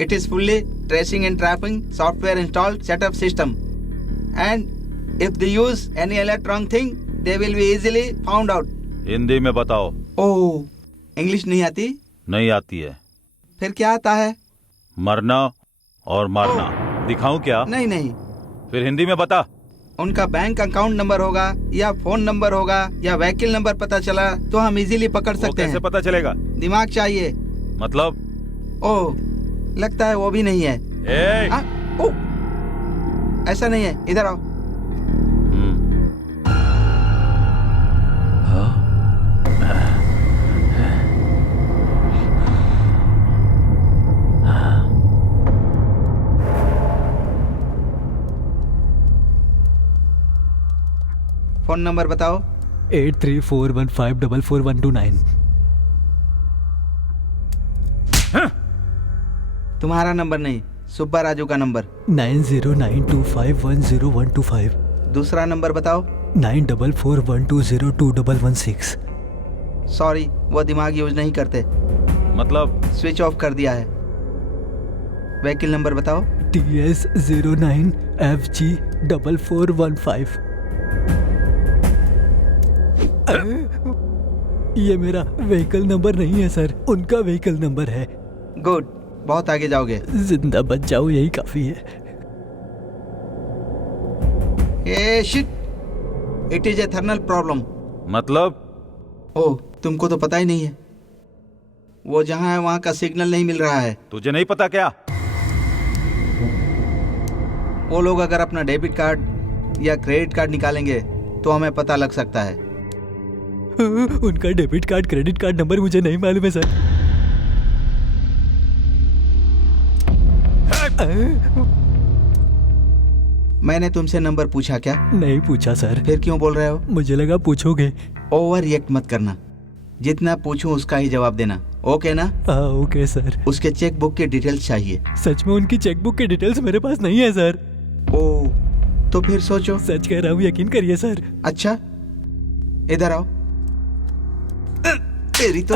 It is fully tracing and trapping software installed setup system. And if they use any electronic thing, they will be easily found out. Hindi में बताओ। ओह, English नहीं आती? नहीं आती है। फिर क्या आता है? मरना और मारना। दिखाऊं क्या? नहीं नहीं। फिर हिंदी में बता। उनका बैंक अकाउंट नंबर होगा या फोन नंबर होगा या व्हीकल नंबर पता चला तो हम इजीली पकड़ सकते हैं। कैसे पता चलेगा? दिमाग चाहिए। मतलब? ओह, लगता है वो भी नहीं है। ऐसा नहीं है, इधर आओ। फोन नंबर बताओ। 8341544129। तुम्हारा नंबर नहीं, सुब्बा राजू का नंबर। 9092510125। दूसरा नंबर बताओ। 9441202116। सॉरी, वो दिमाग यूज नहीं करते। मतलब? स्विच ऑफ कर दिया है। व्हीकल नंबर बताओ। TS09FG4415। ये मेरा व्हीकल नंबर नहीं है सर, उनका व्हीकल नंबर है। गुड, बहुत आगे जाओगे। जिंदा बच जाओ, यही काफी है। Ah shit, it is a thermal problem. मतलब? ओह, तुमको तो पता ही नहीं है। वो जहाँ है वहाँ का सिग्नल नहीं मिल रहा है। तुझे नहीं पता क्या? वो लोग अगर अपना डेबिट कार्ड या क्रेडिट कार्ड निकालेंगे तो हमें पता लग सकता है। उनका debit card credit card number मुझे नहीं मालूम है सर। मैंने तुमसे नंबर पूछा क्या? नहीं पूछा सर। फिर क्यों बोल रहे हो? मुझे लगा पूछोगे। ओवर रिएक्ट मत करना, जितना पूछूं उसका ही जवाब देना, ओके ना? हाँ ओके सर। उसके चेक बुक की डिटेल्स चाहिए। सच में उनकी चेक बुक की डिटेल्स मेरे पास नहीं है सर। ओह, तो फिर सोचो। सच कह रहा हूँ, यकीन करिए सर। अच्छा, इधर आओ। तेरी तो।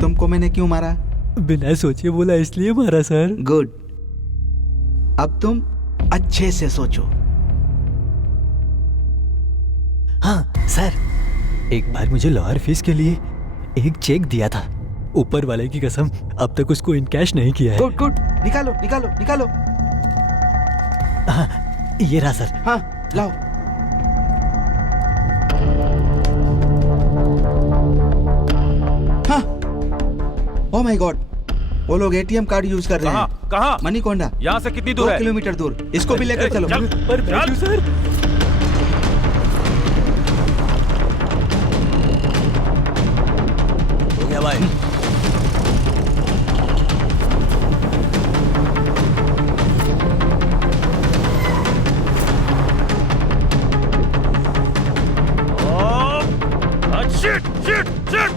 तुमको मैंने क्यों मारा? बिना सोचे बोला इसलिए मारा सर। गुड, अब तुम अच्छे से सोचो। हाँ सर, एक बार मुझे लॉयर फीस के लिए एक चेक दिया था, ऊपर वाले की कसम अब तक उसको इन कैश नहीं किया है। गुड गुड, निकालो निकालो निकालो। ये रहा सर। हाँ लाओ। हाँ, ओह माय गॉड, वो लोग एटीएम कार्ड यूज कर रहे हैं। कहाँ? मणिकोंडा। यहाँ से कितनी दूर है? 2 किलोमीटर दूर। इसको भी लेकर चलो। पर सर हो गया भाई। Shit shit shit,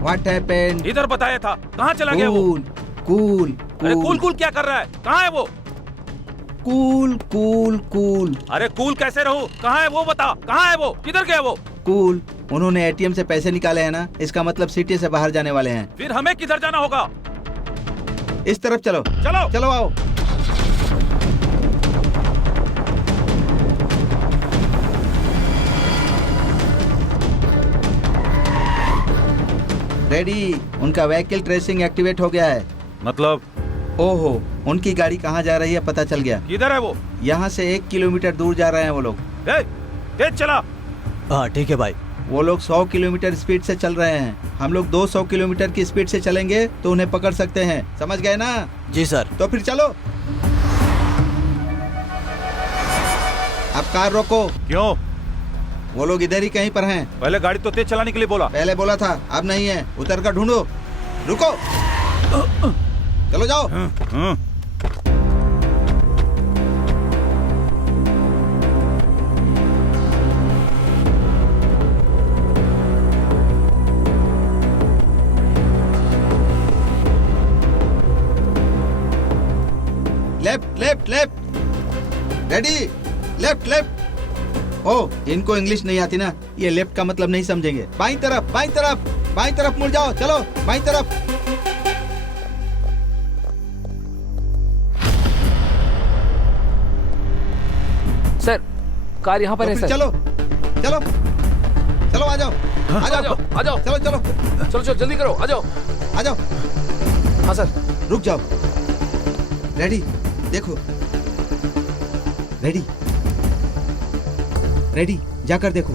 What happened? इधर बताया था, कहाँ चला गया वो? कूल अरे कूल कूल क्या कर रहा है? कहाँ है वो? Cool cool cool. अरे कूल कैसे रहूं? कहाँ है वो बता? कहाँ है वो? किधर गया वो? कूल, उन्होंने एटीएम से पैसे निकाले हैं ना, इसका मतलब सिटी से बाहर जाने वाले हैं। फिर हमें किधर जाना होगा? इस तरफ चलो। चलो चलो आओ। रेडी, उनका व्हीकल ट्रेसिंग एक्टिवेट हो गया है। मतलब? ओहो, उनकी गाड़ी कहाँ जा रही है पता चल गया। किधर है वो? यहाँ से 1 किलोमीटर दूर जा रहे हैं वो लोग। तेज चला। हाँ ठीक है भाई। वो लोग 100 किलोमीटर स्पीड से चल रहे हैं, हम लोग 200 किलोमीटर की स्पीड से चलेंगे तो उन्हें पकड़ सकते हैं, समझ गए ना? जी सर। तो फिर चलो। अब कार रोको। क्यों? वो लोग इधर ही कहीं पर हैं। पहले गाड़ी तो तेज चलाने के लिए बोला। पहले बोला था, अब नहीं है। उतर कर ढूंढो। रुको, चलो जाओ। Left left left. Ready, left left. Oh, इनको इंग्लिश नहीं आती ना, ये लेफ्ट का मतलब नहीं समझेंगे। बाईं तरफ बाईं तरफ बाईं तरफ मुड़ जाओ। चलो बाईं तरफ। सर कार यहाँ पर तो है फिर सर। चलो चलो चलो, आ जाओ आ जाओ आ जाओ। चलो चलो चलो चलो जल्दी करो, आ जाओ आ जाओ। हाँ सर। रुक जाओ। रेडी, देखो। रेडी रेडी, जाकर देखो।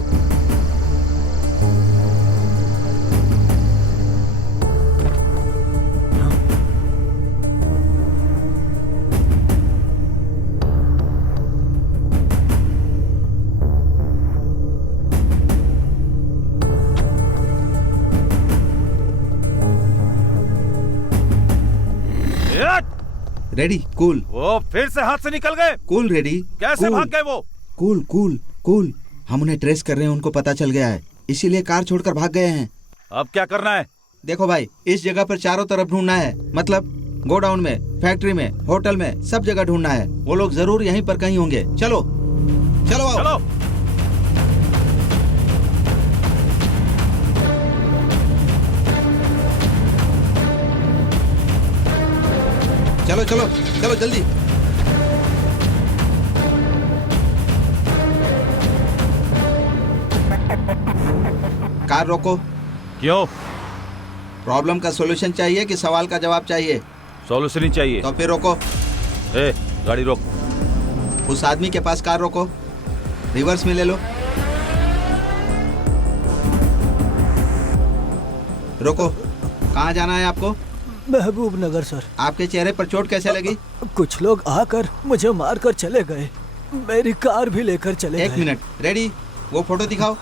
Ready, cool. वो फिर से हाथ से निकल गए। Cool ready. कैसे भाग गए वो? कूल कूल कूल, हम उन्हें ट्रेस कर रहे हैं, उनको पता चल गया है, इसीलिए कार छोड़कर भाग गए हैं। अब क्या करना है? देखो भाई, इस जगह पर चारों तरफ ढूंढना है, मतलब गोडाउन में, फैक्ट्री में, होटल में, सब जगह ढूंढना है। वो लोग जरूर यहीं पर कहीं होंगे। चलो चलो आओ। चलो। चलो चलो चलो जल्दी। कार रोको। क्यों? प्रॉब्लम का सॉल्यूशन चाहिए कि सवाल का जवाब चाहिए? सॉल्यूशन ही चाहिए। तो फिर रोको। गाड़ी रोक। उस आदमी के पास कार रोको, रिवर्स में ले लो। रोको। कहाँ जाना है आपको? महबूब नगर सर। आपके चेहरे पर चोट कैसे लगी? कुछ लोग आकर मुझे मारकर चले गए, मेरी कार भी लेकर चले गए। 1 मिनट। रेडी, वो फोटो दिखाओ।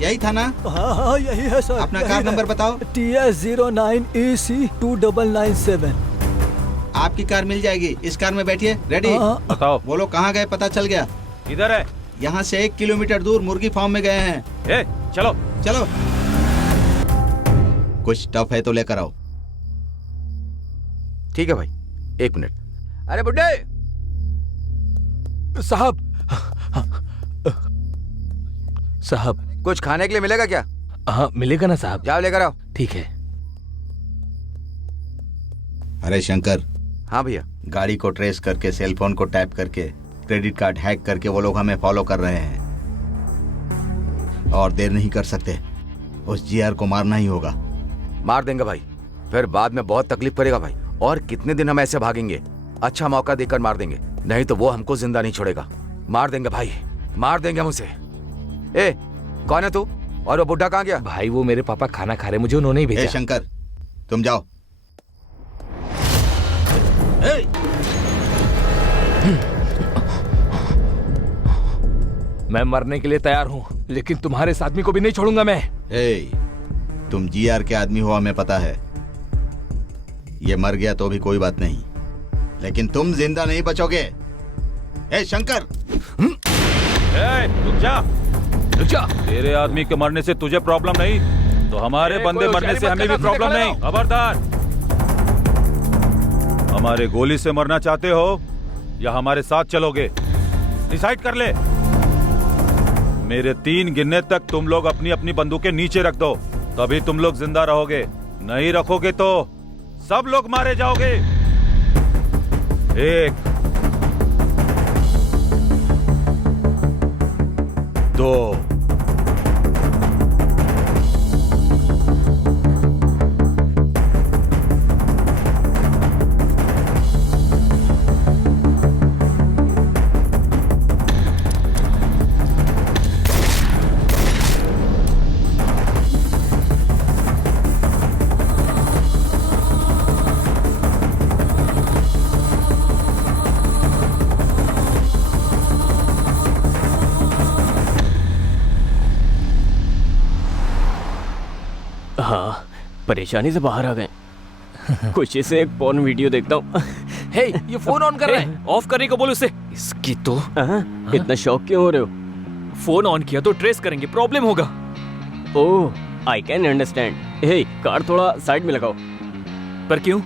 यही था ना? हाँ हाँ यही है सर। अपना कार नंबर बताओ। TS09EC2997। आपकी कार मिल जाएगी, इस कार में बैठिए। रेडी? बताओ। वो लोग कहाँ गए पता चल गया? इधर है। यहाँ से 1 किलोमीटर दूर मुर्गी फार्म में गए हैं। चलो चलो। कुछ टफ है तो लेकर आओ। ठीक है भाई, 1 मिनट। अरे बुड्ढे साहब। साहब कुछ खाने के लिए मिलेगा क्या? हाँ मिलेगा ना साहब। जाओ लेकर आओ। ठीक है। अरे शंकर। हाँ भैया। गाड़ी को ट्रेस करके, सेलफोन को टैप करके, क्रेडिट कार्ड हैक करके वो लोग हमें फॉलो कर रहे हैं। और देर नहीं कर सकते। उस जीआर को मारना ही होगा। मार देंगे भाई, फिर बाद में बहुत तकलीफ पड़ेगा भाई। और कितने दिन हम ऐसे भागेंगे? अच्छा मौका देकर मार देंगे, नहीं तो वो हमको जिंदा नहीं छोड़ेगा। मार देंगे भाई, मार देंगे हम उसे। ए, कौन है तू? और वो बुढ़ा कहाँ गया? भाई वो मेरे पापा खाना खा रहे, मुझे उन्होंने ही भेजा। ए शंकर, तुम जाओ। मैं मरने के लिए तैयार हूँ, लेकिन तुम्हारे इस आदमी को भी नहीं छोड़ूंगा मैं। तुम जीआर के आदमी हो, हमें पता है। ये मर गया तो भी कोई बात नहीं, लेकिन तुम जिंदा नहीं बचोगे। ए शंकर, रुक जा, रुक जा। तेरे आदमी के मरने से तुझे प्रॉब्लम नहीं, तो हमारे बंदे मरने से हमें भी प्रॉब्लम नहीं। खबरदार, हमारे गोली से मरना चाहते हो या हमारे साथ चलोगे? डिसाइड कर ले। मेरे 3 गिनने तक तुम लोग अपनी अपनी बंदूकें नीचे रख दो, तभी तुम लोग जिंदा रहोगे। नहीं रखोगे तो सब लोग मारे जाओगे। 1 2 हाँ, परेशानी से बाहर आ गए। खुशी से एक पॉर्न वीडियो देखता हूँ। हे, ये फोन ऑन कर रहा है। ऑफ करने को बोलो इसे। इसकी तो इतना शौक क्यों हो रहे हो? फोन ऑन किया तो ट्रेस करेंगे, प्रॉब्लम होगा। Oh, I can understand. Hey, car थोड़ा साइड में लगाओ। पर क्यों?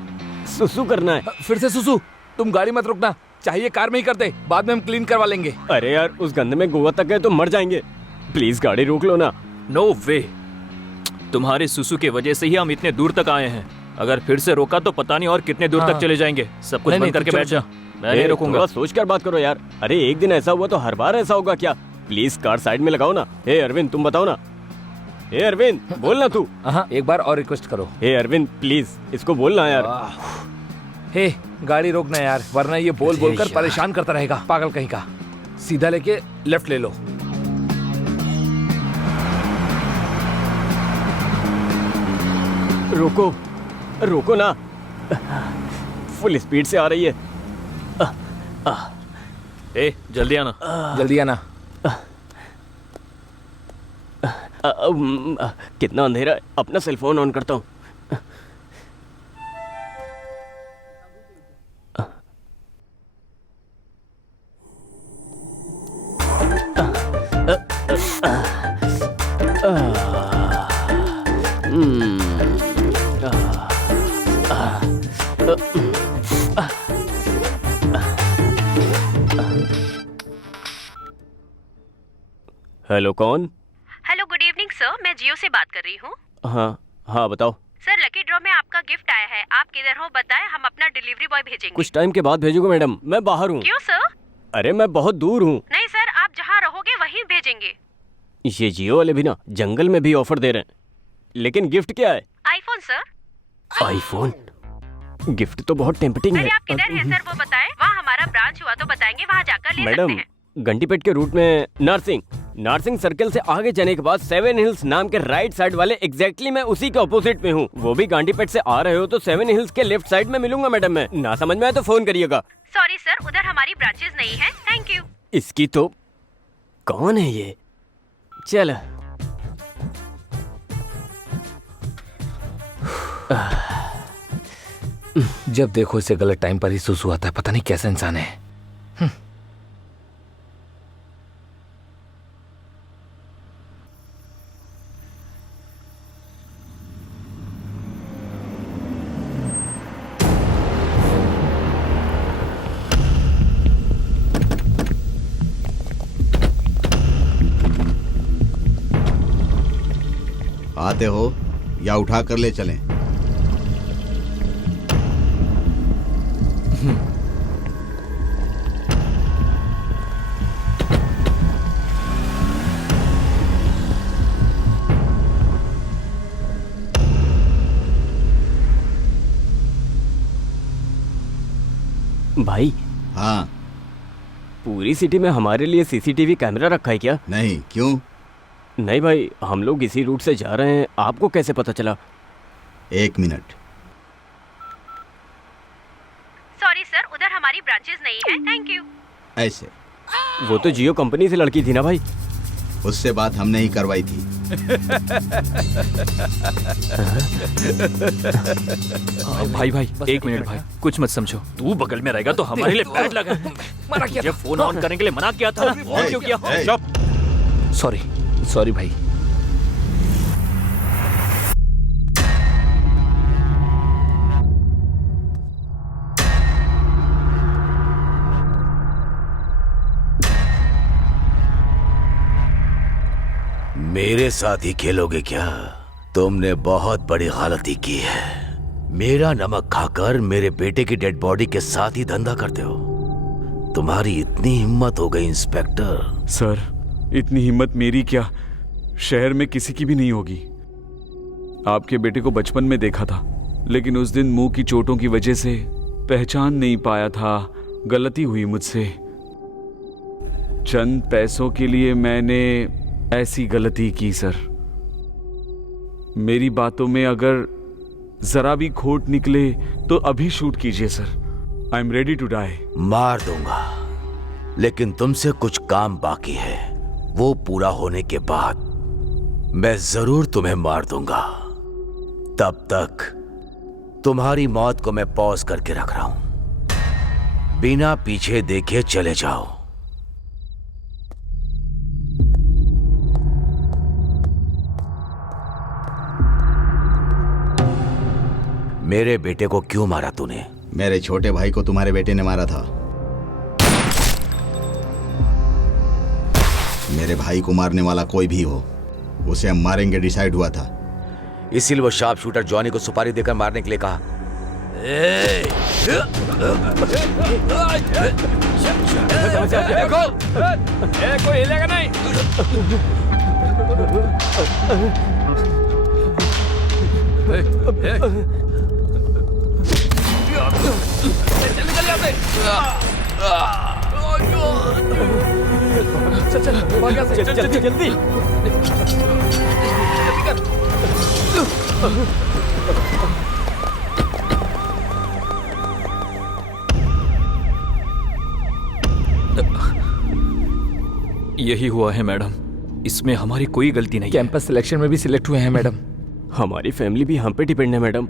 सुसु करना है। फिर से सुसु? तुम गाड़ी मत रुकना, चाहिए कार में ही कर दे, बाद में हम क्लीन करवा लेंगे। अरे यार, उस गंदे में गोवा तक गए तो मर जाएंगे। प्लीज गाड़ी रोक लो ना। नो वे, तुम्हारे सुसु के वजह से ही हम इतने दूर तक आए हैं। अगर फिर से रोका तो पता नहीं और कितने दूर तक चले जाएंगे। सब कुछ बंद करके बैठ जा, मैं नहीं रोकूंगा। सोच कर बात करो यार। अरे एक दिन ऐसा हुआ तो हर बार ऐसा होगा क्या? प्लीज कार साइड में लगाओ ना। हे अरविंद, तुम बताओ ना। हे अरविंद, बोलना तू। एक बार और रिक्वेस्ट करो। हे अरविंद, प्लीज इसको बोलना यार। हे, गाड़ी रोकना यार, वरना ये बोल बोल कर परेशान करता रहेगा, पागल कहीं का। सीधा लेके लेफ्ट ले लो। रोको, रोको ना। फुल स्पीड से आ रही है। ए, जल्दी आना, जल्दी आना। कितना अंधेरा है, अपना सेल फोन ऑन करता हूँ। हेलो, कौन? हेलो, गुड इवनिंग सर, मैं जियो से बात कर रही हूँ। हाँ बताओ। सर, लकी ड्रॉ में आपका गिफ्ट आया है। आप किधर हो बताएं, हम अपना डिलीवरी बॉय भेजेंगे। कुछ टाइम के बाद भेजोगे मैडम, मैं बाहर हूँ। क्यों सर? अरे मैं बहुत दूर हूँ। नहीं सर, आप जहाँ रहोगे वहीं भेजेंगे। ये जियो वाले भी ना जंगल में भी ऑफर दे रहे हैं, लेकिन गिफ्ट क्या है? IPhone sir. आईफोन? गिफ्ट तो बहुत टेम्पटिंग है। आप किधर हैं सर वो बताएं, वहाँ हमारा ब्रांच हुआ तो बताएंगे, वहाँ जाकर ले सकते हैं। घंटीपेट के रूट में नारसिंग सर्कल से आगे जाने के बाद 7 हिल्स नाम के राइट साइड वाले एग्जैक्टली मैं उसी के ऑपोजिट में हूँ। वो भी घंटीपेट से आ रहे हो तो 7 हिल्स के लेफ्ट साइड में मिलूंगा मैडम। मैं ना समझ में आए तो फोन करिएगा। सॉरी सर, उधर हमारी ब्रांचेस नहीं है। Thank you. इसकी तो कौन है ये? चल जब देखो इसे गलत टाइम पर ही सुसु आता है, पता नहीं कैसा इंसान है। आते हो या उठा कर ले चलें? भाई। हाँ। पूरी सिटी में हमारे लिए सीसीटीवी कैमरा रखा है क्या? नहीं, क्यों? नहीं भाई, हम लोग इसी रूट से जा रहे हैं, आपको कैसे पता चला? 1 मिनट। सॉरी सर, उधर हमारी ब्रांचेस नहीं है। Thank you. ऐसे वो तो जियो कंपनी से लड़की थी ना भाई? उससे बात हमने ही करवाई थी। भाई भाई 1 मिनट भाई, कुछ मत समझो। तू बगल में रहेगा तो हमारे लिए बैड लगा। मना किया, ये फोन ऑन करने के लिए मना किया था। ऑन क्यों किया? सॉरी भाई। मेरे साथ ही खेलोगे क्या? तुमने बहुत बड़ी गलती की है। मेरा नमक खाकर मेरे बेटे की डेड बॉडी के साथ ही धंधा करते हो। तुम्हारी इतनी हिम्मत हो गई इंस्पेक्टर। सर, इतनी हिम्मत मेरी क्या, शहर में किसी की भी नहीं होगी। आपके बेटे को बचपन में देखा था, लेकिन उस दिन मुंह की चोटों की वजह से पहचान नहीं पाया था। गलती हुई मुझसे। चंद पैसों के लिए मैंने ऐसी गलती की सर। मेरी बातों में अगर जरा भी खोट निकले तो अभी शूट कीजिए sir. I am ready to die. मार दूंगा, लेकिन तुमसे कुछ काम बाकी है। वो पूरा होने के बाद मैं जरूर तुम्हें मार दूंगा। तब तक तुम्हारी मौत को मैं पॉज करके रख रहा हूं। बिना पीछे देखे चले जाओ। मेरे बेटे को क्यों मारा तूने? मेरे छोटे भाई को तुम्हारे बेटे ने मारा था। मेरे भाई को मारने वाला कोई भी हो, उसे हम मारेंगे डिसाइड हुआ था। इसीलिए वो शार्प शूटर जॉनी को सुपारी देकर मारने के लिए कहा। देखो, कोई हिलेगा नहीं। जल्दी जल्दी यही हुआ है मैडम, इसमें हमारी कोई गलती नहीं। कैंपस सिलेक्शन में भी सिलेक्ट हुए हैं मैडम। हमारी फैमिली भी हम पे डिपेंड है मैडम।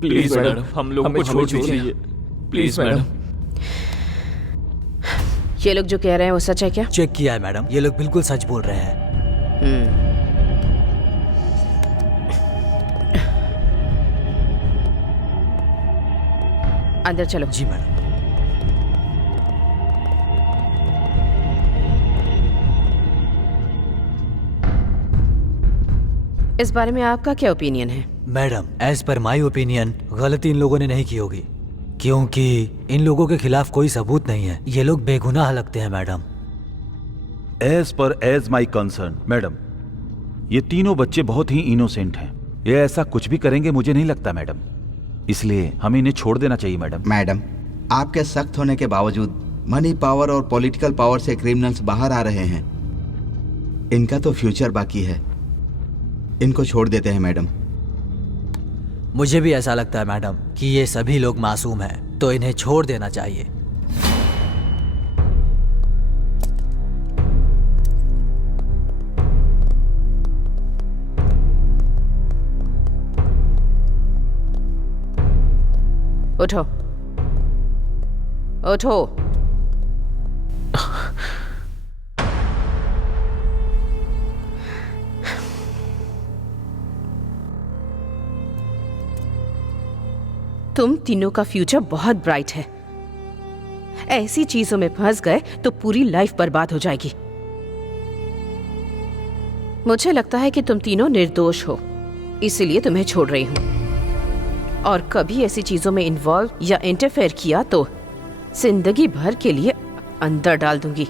प्लीज मैडम, हम लोगों को छोड़ दीजिए। Please madam. ये लोग जो कह रहे हैं वो सच है क्या? चेक किया है मैडम, ये लोग बिल्कुल सच बोल रहे हैं। अंदर चलो। जी मैडम। इस बारे में आपका क्या ओपिनियन है? Madam, as per my opinion गलती इन लोगों ने नहीं की होगी, क्योंकि इन लोगों के खिलाफ कोई सबूत नहीं है। ये लोग बेगुनाह लगते हैं madam. As my concern madam, ये तीनों बच्चे बहुत ही इनोसेंट हैं। ये ऐसा कुछ भी करेंगे मुझे नहीं लगता मैडम, इसलिए हमें इन्हें छोड़ देना चाहिए मैडम। मैडम, आपके सख्त होने के बावजूद मनी पावर और पॉलिटिकल पावर से क्रिमिनल्स बाहर आ रहे हैं। इनका तो फ्यूचर बाकी है, इनको छोड़ देते हैं मैडम। मुझे भी ऐसा लगता है मैडम कि ये सभी लोग मासूम हैं, तो इन्हें छोड़ देना चाहिए। उठो उठो। तुम तीनों का फ्यूचर बहुत ब्राइट है। ऐसी चीजों में फंस गए तो पूरी लाइफ बर्बाद हो जाएगी। मुझे लगता है कि तुम तीनों निर्दोष हो, इसीलिए तुम्हें छोड़ रही हूं। और कभी ऐसी चीजों में इन्वॉल्व या इंटरफेयर किया तो जिंदगी भर के लिए अंदर डाल दूंगी।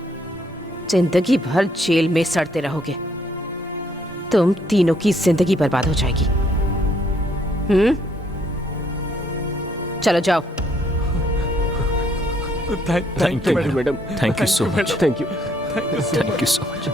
जिंदगी भर जेल में सड़ते रहोगे। तुम तीनों की जिंदगी बर्बाद हो जाएगी। चलो जाओ। Thank you madam. Thank you so much. Thank you. Thank you so much.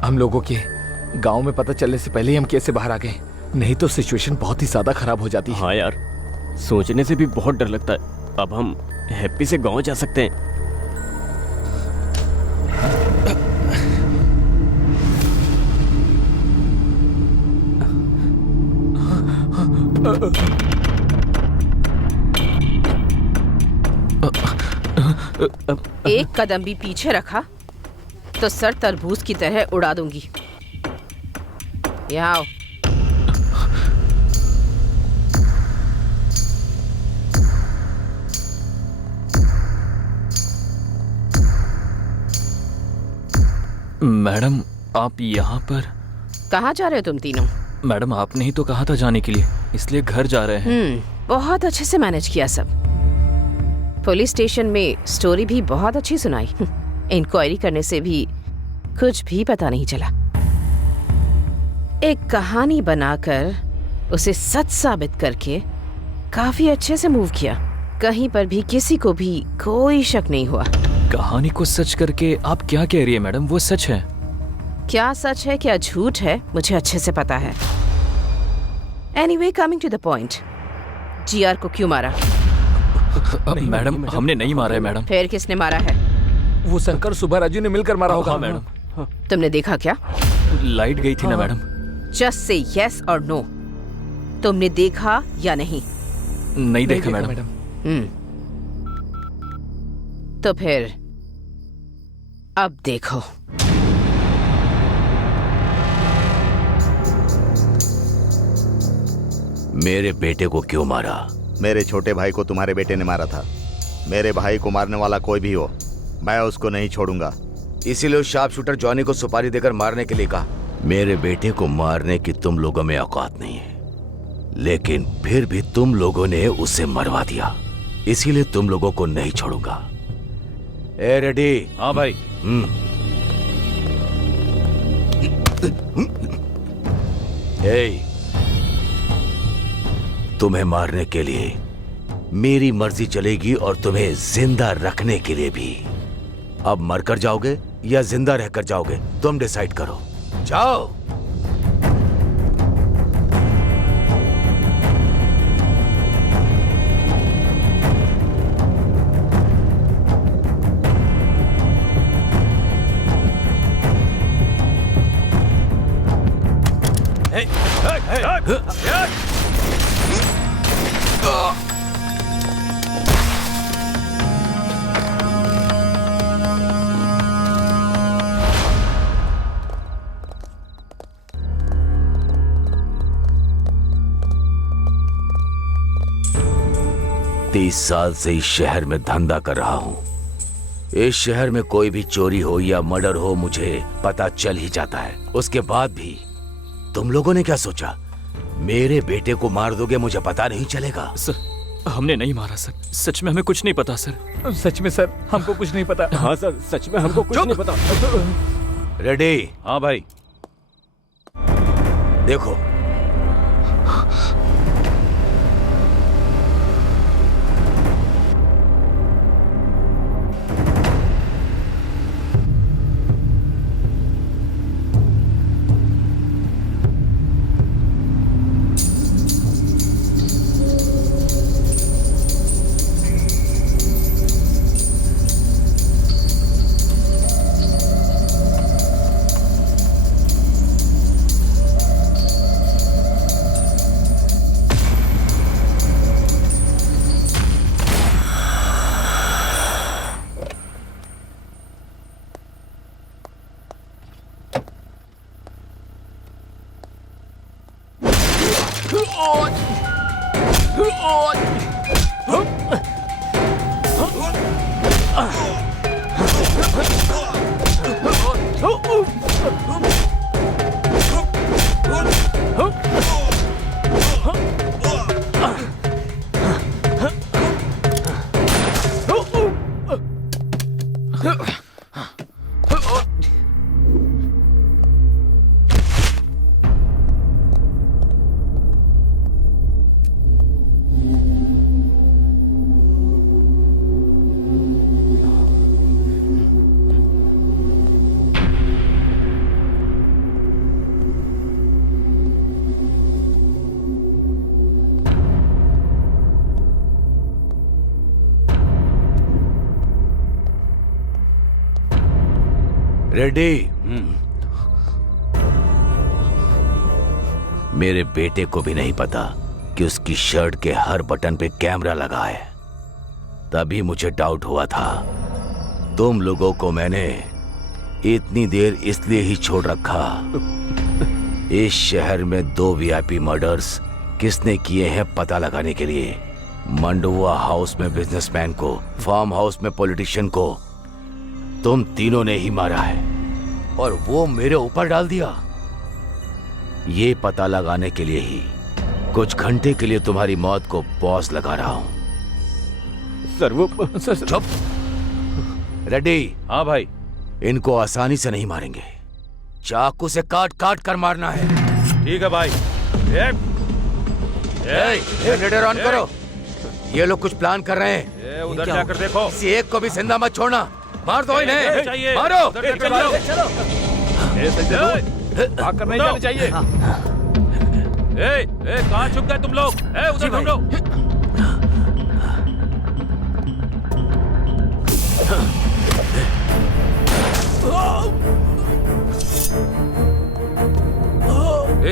हम लोगों के गांव में पता चलने से पहले ही हम कैसे बाहर आ गए, नहीं तो सिचुएशन बहुत ही ज्यादा खराब हो जाती है। हाँ यार, सोचने से भी बहुत डर लगता है। अब हम हैप्पी से गांव जा सकते हैं। एक कदम भी पीछे रखा तो सर तरबूज की तरह उड़ा दूंगी। यहाँ आओ। मैडम आप यहाँ पर? कहाँ जा रहे हो तुम तीनों? मैडम आपने ही तो कहा था जाने के लिए, इसलिए घर जा रहे हैं। बहुत अच्छे से मैनेज किया सब। पुलिस स्टेशन में स्टोरी भी बहुत अच्छी सुनाई। इंक्वायरी करने से भी कुछ भी पता नहीं चला। एक कहानी बनाकर उसे सच साबित करके काफी अच्छे से मूव किया। कहीं पर भी किसी को भी कोई शक नहीं हुआ। कहानी को सच करके आप क्या कह रही है मैडम? वो सच है। क्या सच है क्या झूठ है मुझे अच्छे से पता है। Anyway, coming to the point, GR को क्यों मारा? मैडम हमने नहीं मारा है मैडम। फिर किसने मारा है? वो शंकर सुबह राजू ने मिलकर मारा होगा। हाँ मैडम। तुमने देखा क्या? लाइट गई थी ना मैडम। जस्ट से यस और नो। तुमने देखा या नहीं? नहीं देखा मैडम। तो फिर अब देखो। मेरे बेटे को क्यों मारा? मेरे छोटे भाई को तुम्हारे बेटे ने मारा था। मेरे भाई को मारने वाला कोई भी हो, मैं उसको नहीं छोड़ूंगा। इसीलिए उस शार्प शूटर जॉनी को सुपारी देकर मारने के लिए कहा। मेरे बेटे को मारने की तुम लोगों में औकात नहीं है, लेकिन फिर भी तुम लोगों ने उसे मरवा दिया, इसीलिए तुम लोगों को नहीं छोड़ूंगा। ए रेडी? हाँ भाई। तुम्हें मारने के लिए मेरी मर्जी चलेगी और तुम्हें जिंदा रखने के लिए भी। अब मरकर जाओगे या जिंदा रहकर जाओगे, तुम डिसाइड करो। जाओ। तीस साल से इस शहर में धंधा कर रहा हूं। इस शहर में कोई भी चोरी हो या मर्डर हो मुझे पता चल ही जाता है। उसके बाद भी तुम लोगों ने क्या सोचा, मेरे बेटे को मार दोगे, मुझे पता नहीं चलेगा? सर हमने नहीं मारा सर, सच में हमें कुछ नहीं पता सर। सच में सर हमको कुछ नहीं पता। हाँ सर, सच में हमको कुछ नहीं पता। रेडी? हाँ भाई। देखो, रेडी? मेरे बेटे को भी नहीं पता कि उसकी शर्ट के हर बटन पे कैमरा लगा है। तभी मुझे डाउट हुआ था। तुम लोगों को मैंने इतनी देर इसलिए ही छोड़ रखा। इस शहर में 2 वीआईपी मर्डर्स किसने किए हैं पता लगाने के लिए। मंडुआ हाउस में बिजनेसमैन को, फार्म हाउस में पॉलिटिशियन को तुम तीनों ने ही मारा है और वो मेरे ऊपर डाल दिया। ये पता लगाने के लिए ही कुछ घंटे के लिए तुम्हारी मौत को पॉज लगा रहा हूं। सर वो चुप। रेडी? हाँ भाई। इनको आसानी से नहीं मारेंगे, चाकू से काट काट कर मारना है। ठीक है भाई। जनरेटर ऑन करो। ये लोग कुछ प्लान कर रहे हैं। उधर जाकर देखो। किसी एक को भी जिंदा मत छोड़ना। मार दो इन्हें। मारो। चलो। भाग कर नहीं जाना चाहिए। कहाँ छुप गए तुम लोग? उधर ढूंढो।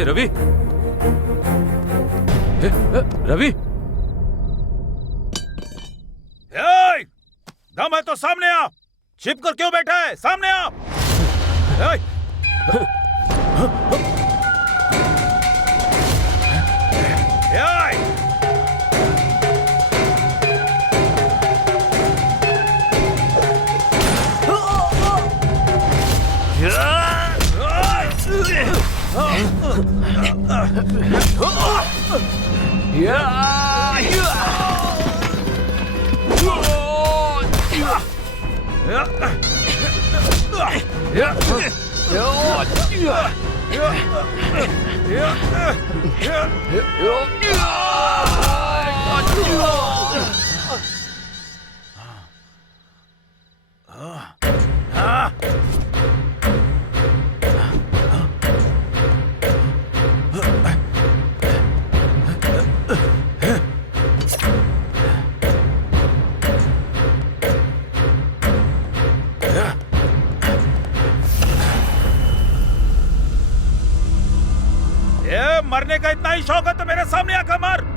रवि, रवि, दम है तो सामने आ। छिप कर क्यों बैठा है? सामने आ। मरने का इतना ही शौक है तो मेरे सामने आकर मार।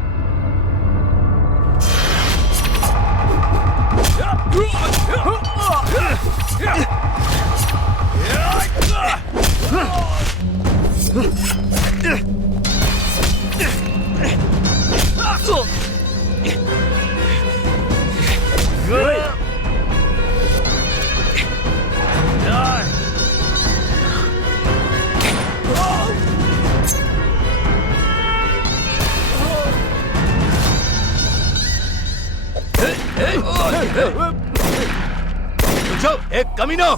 एक कमीनो,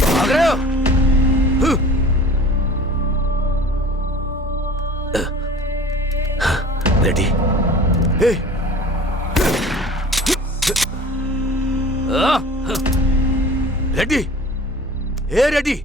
भाग रहे हो? रेडी? रेडी? रेडी?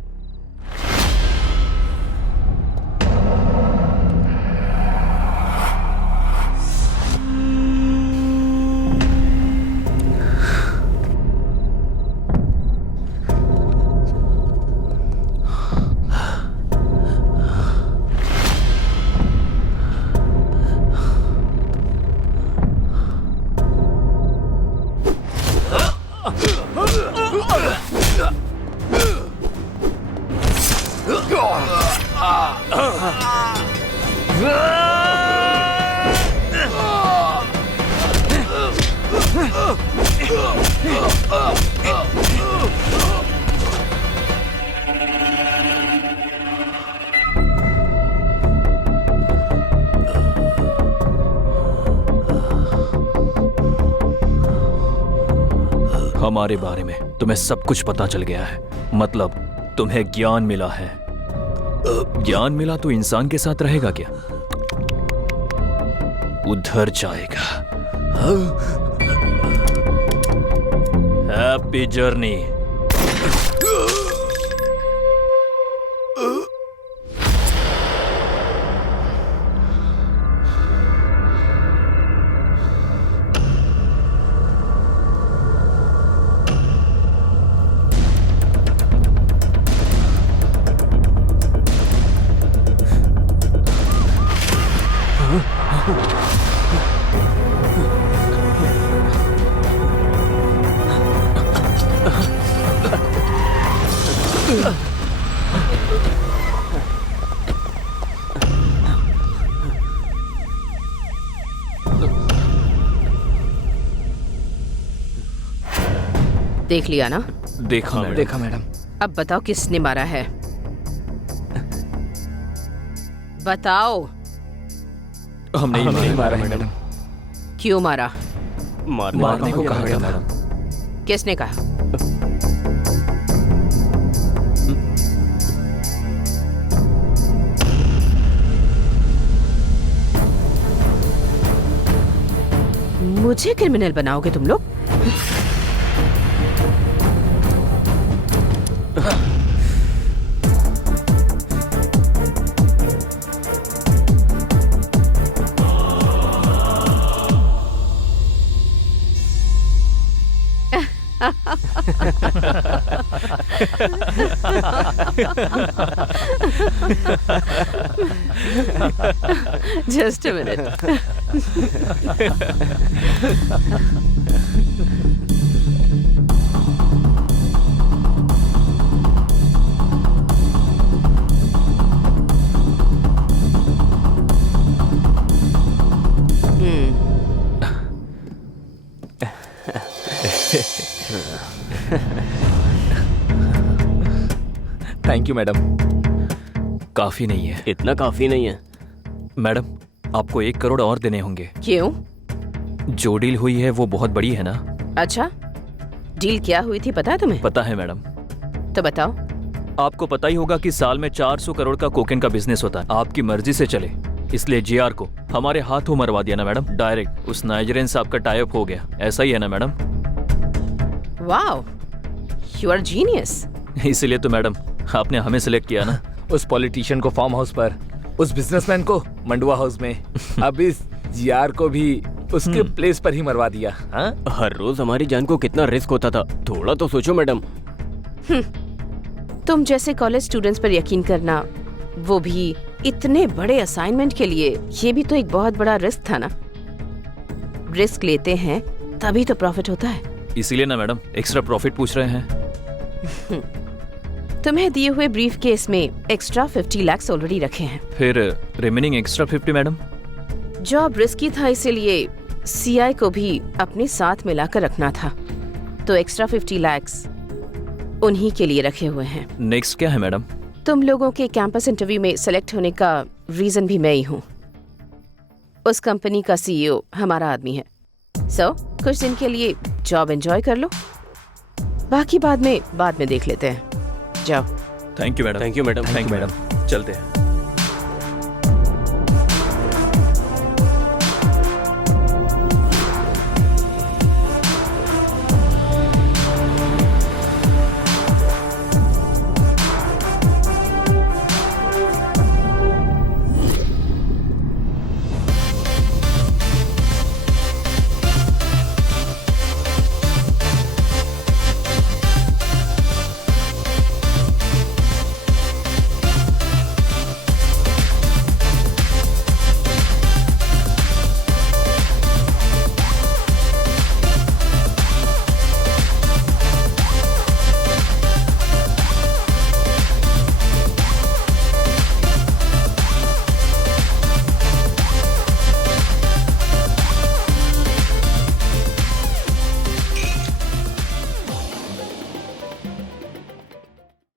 हमारे बारे में तुम्हें सब कुछ पता चल गया है। मतलब तुम्हें ज्ञान मिला है। ज्ञान मिला तो इंसान के साथ रहेगा क्या? उधर जाएगा। Happy journey. देख लिया ना? देखा मैडम। देखा मैडम। अब बताओ किसने मारा है? बताओ। हम नहीं मारा मैडम। क्यों मारा? मारने को कहा गया मैडम। किसने कहा? मुझे क्रिमिनल बनाओगे तुम लोग? Just a minute. Thank you madam. काफी नहीं है। इतना काफी नहीं है मैडम, आपको 1 करोड़ और देने होंगे। क्यों? जो डील हुई है वो बहुत बड़ी है ना। अच्छा, डील क्या हुई थी पता है तुम्हें? पता है मैडम। तो बताओ। आपको पता ही होगा कि साल में 400 करोड़ का कोकेन का बिजनेस होता है। आपकी मर्जी से चले, इसलिए जीआर को हमारे हाथों मरवा दिया ना मैडम। डायरेक्ट उस नाइजीरियन साहब का टाई अप हो गया। ऐसा ही है ना madam? Wow, you are genius. इसीलिए तो मैडम आपने हमें सिलेक्ट किया ना। उस पॉलिटिशियन को फार्म हाउस पर, उस बिजनेसमैन को मंडुआ हाउस में, अब इस जीआर को भी उसके प्लेस पर ही मरवा दिया। हाँ? हर रोज हमारी जान को कितना रिस्क होता था, थोड़ा तो सोचो मैडम। तुम जैसे कॉलेज स्टूडेंट्स पर यकीन करना, वो भी इतने बड़े असाइनमेंट के लिए, ये भी तो एक बहुत बड़ा रिस्क था ना। रिस्क लेते हैं तभी तो प्रॉफिट होता है। इसीलिए ना मैडम एक्स्ट्रा प्रॉफिट पूछ रहे हैं। तुम्हें दिए हुए ब्रीफ केस में एक्स्ट्रा 50 लाख ऑलरेडी रखे हैं। फिर remaining extra 50 madam? Job risky था, इसीलिए सीआई को भी अपने साथ मिलाकर रखना था, तो एक्स्ट्रा 50 लाख उन्हीं के लिए रखे हुए हैं। नेक्स्ट क्या है मैडम? तुम लोगों के कैंपस इंटरव्यू में सेलेक्ट होने का रीजन भी मैं ही हूँ। उस कंपनी का सीईओ हमारा आदमी है। सो कुछ दिन के लिए जॉब एंजॉय कर लो, बाकी बाद में देख लेते हैं। जाओ। Thank you madam. Thank you madam. चलते हैं।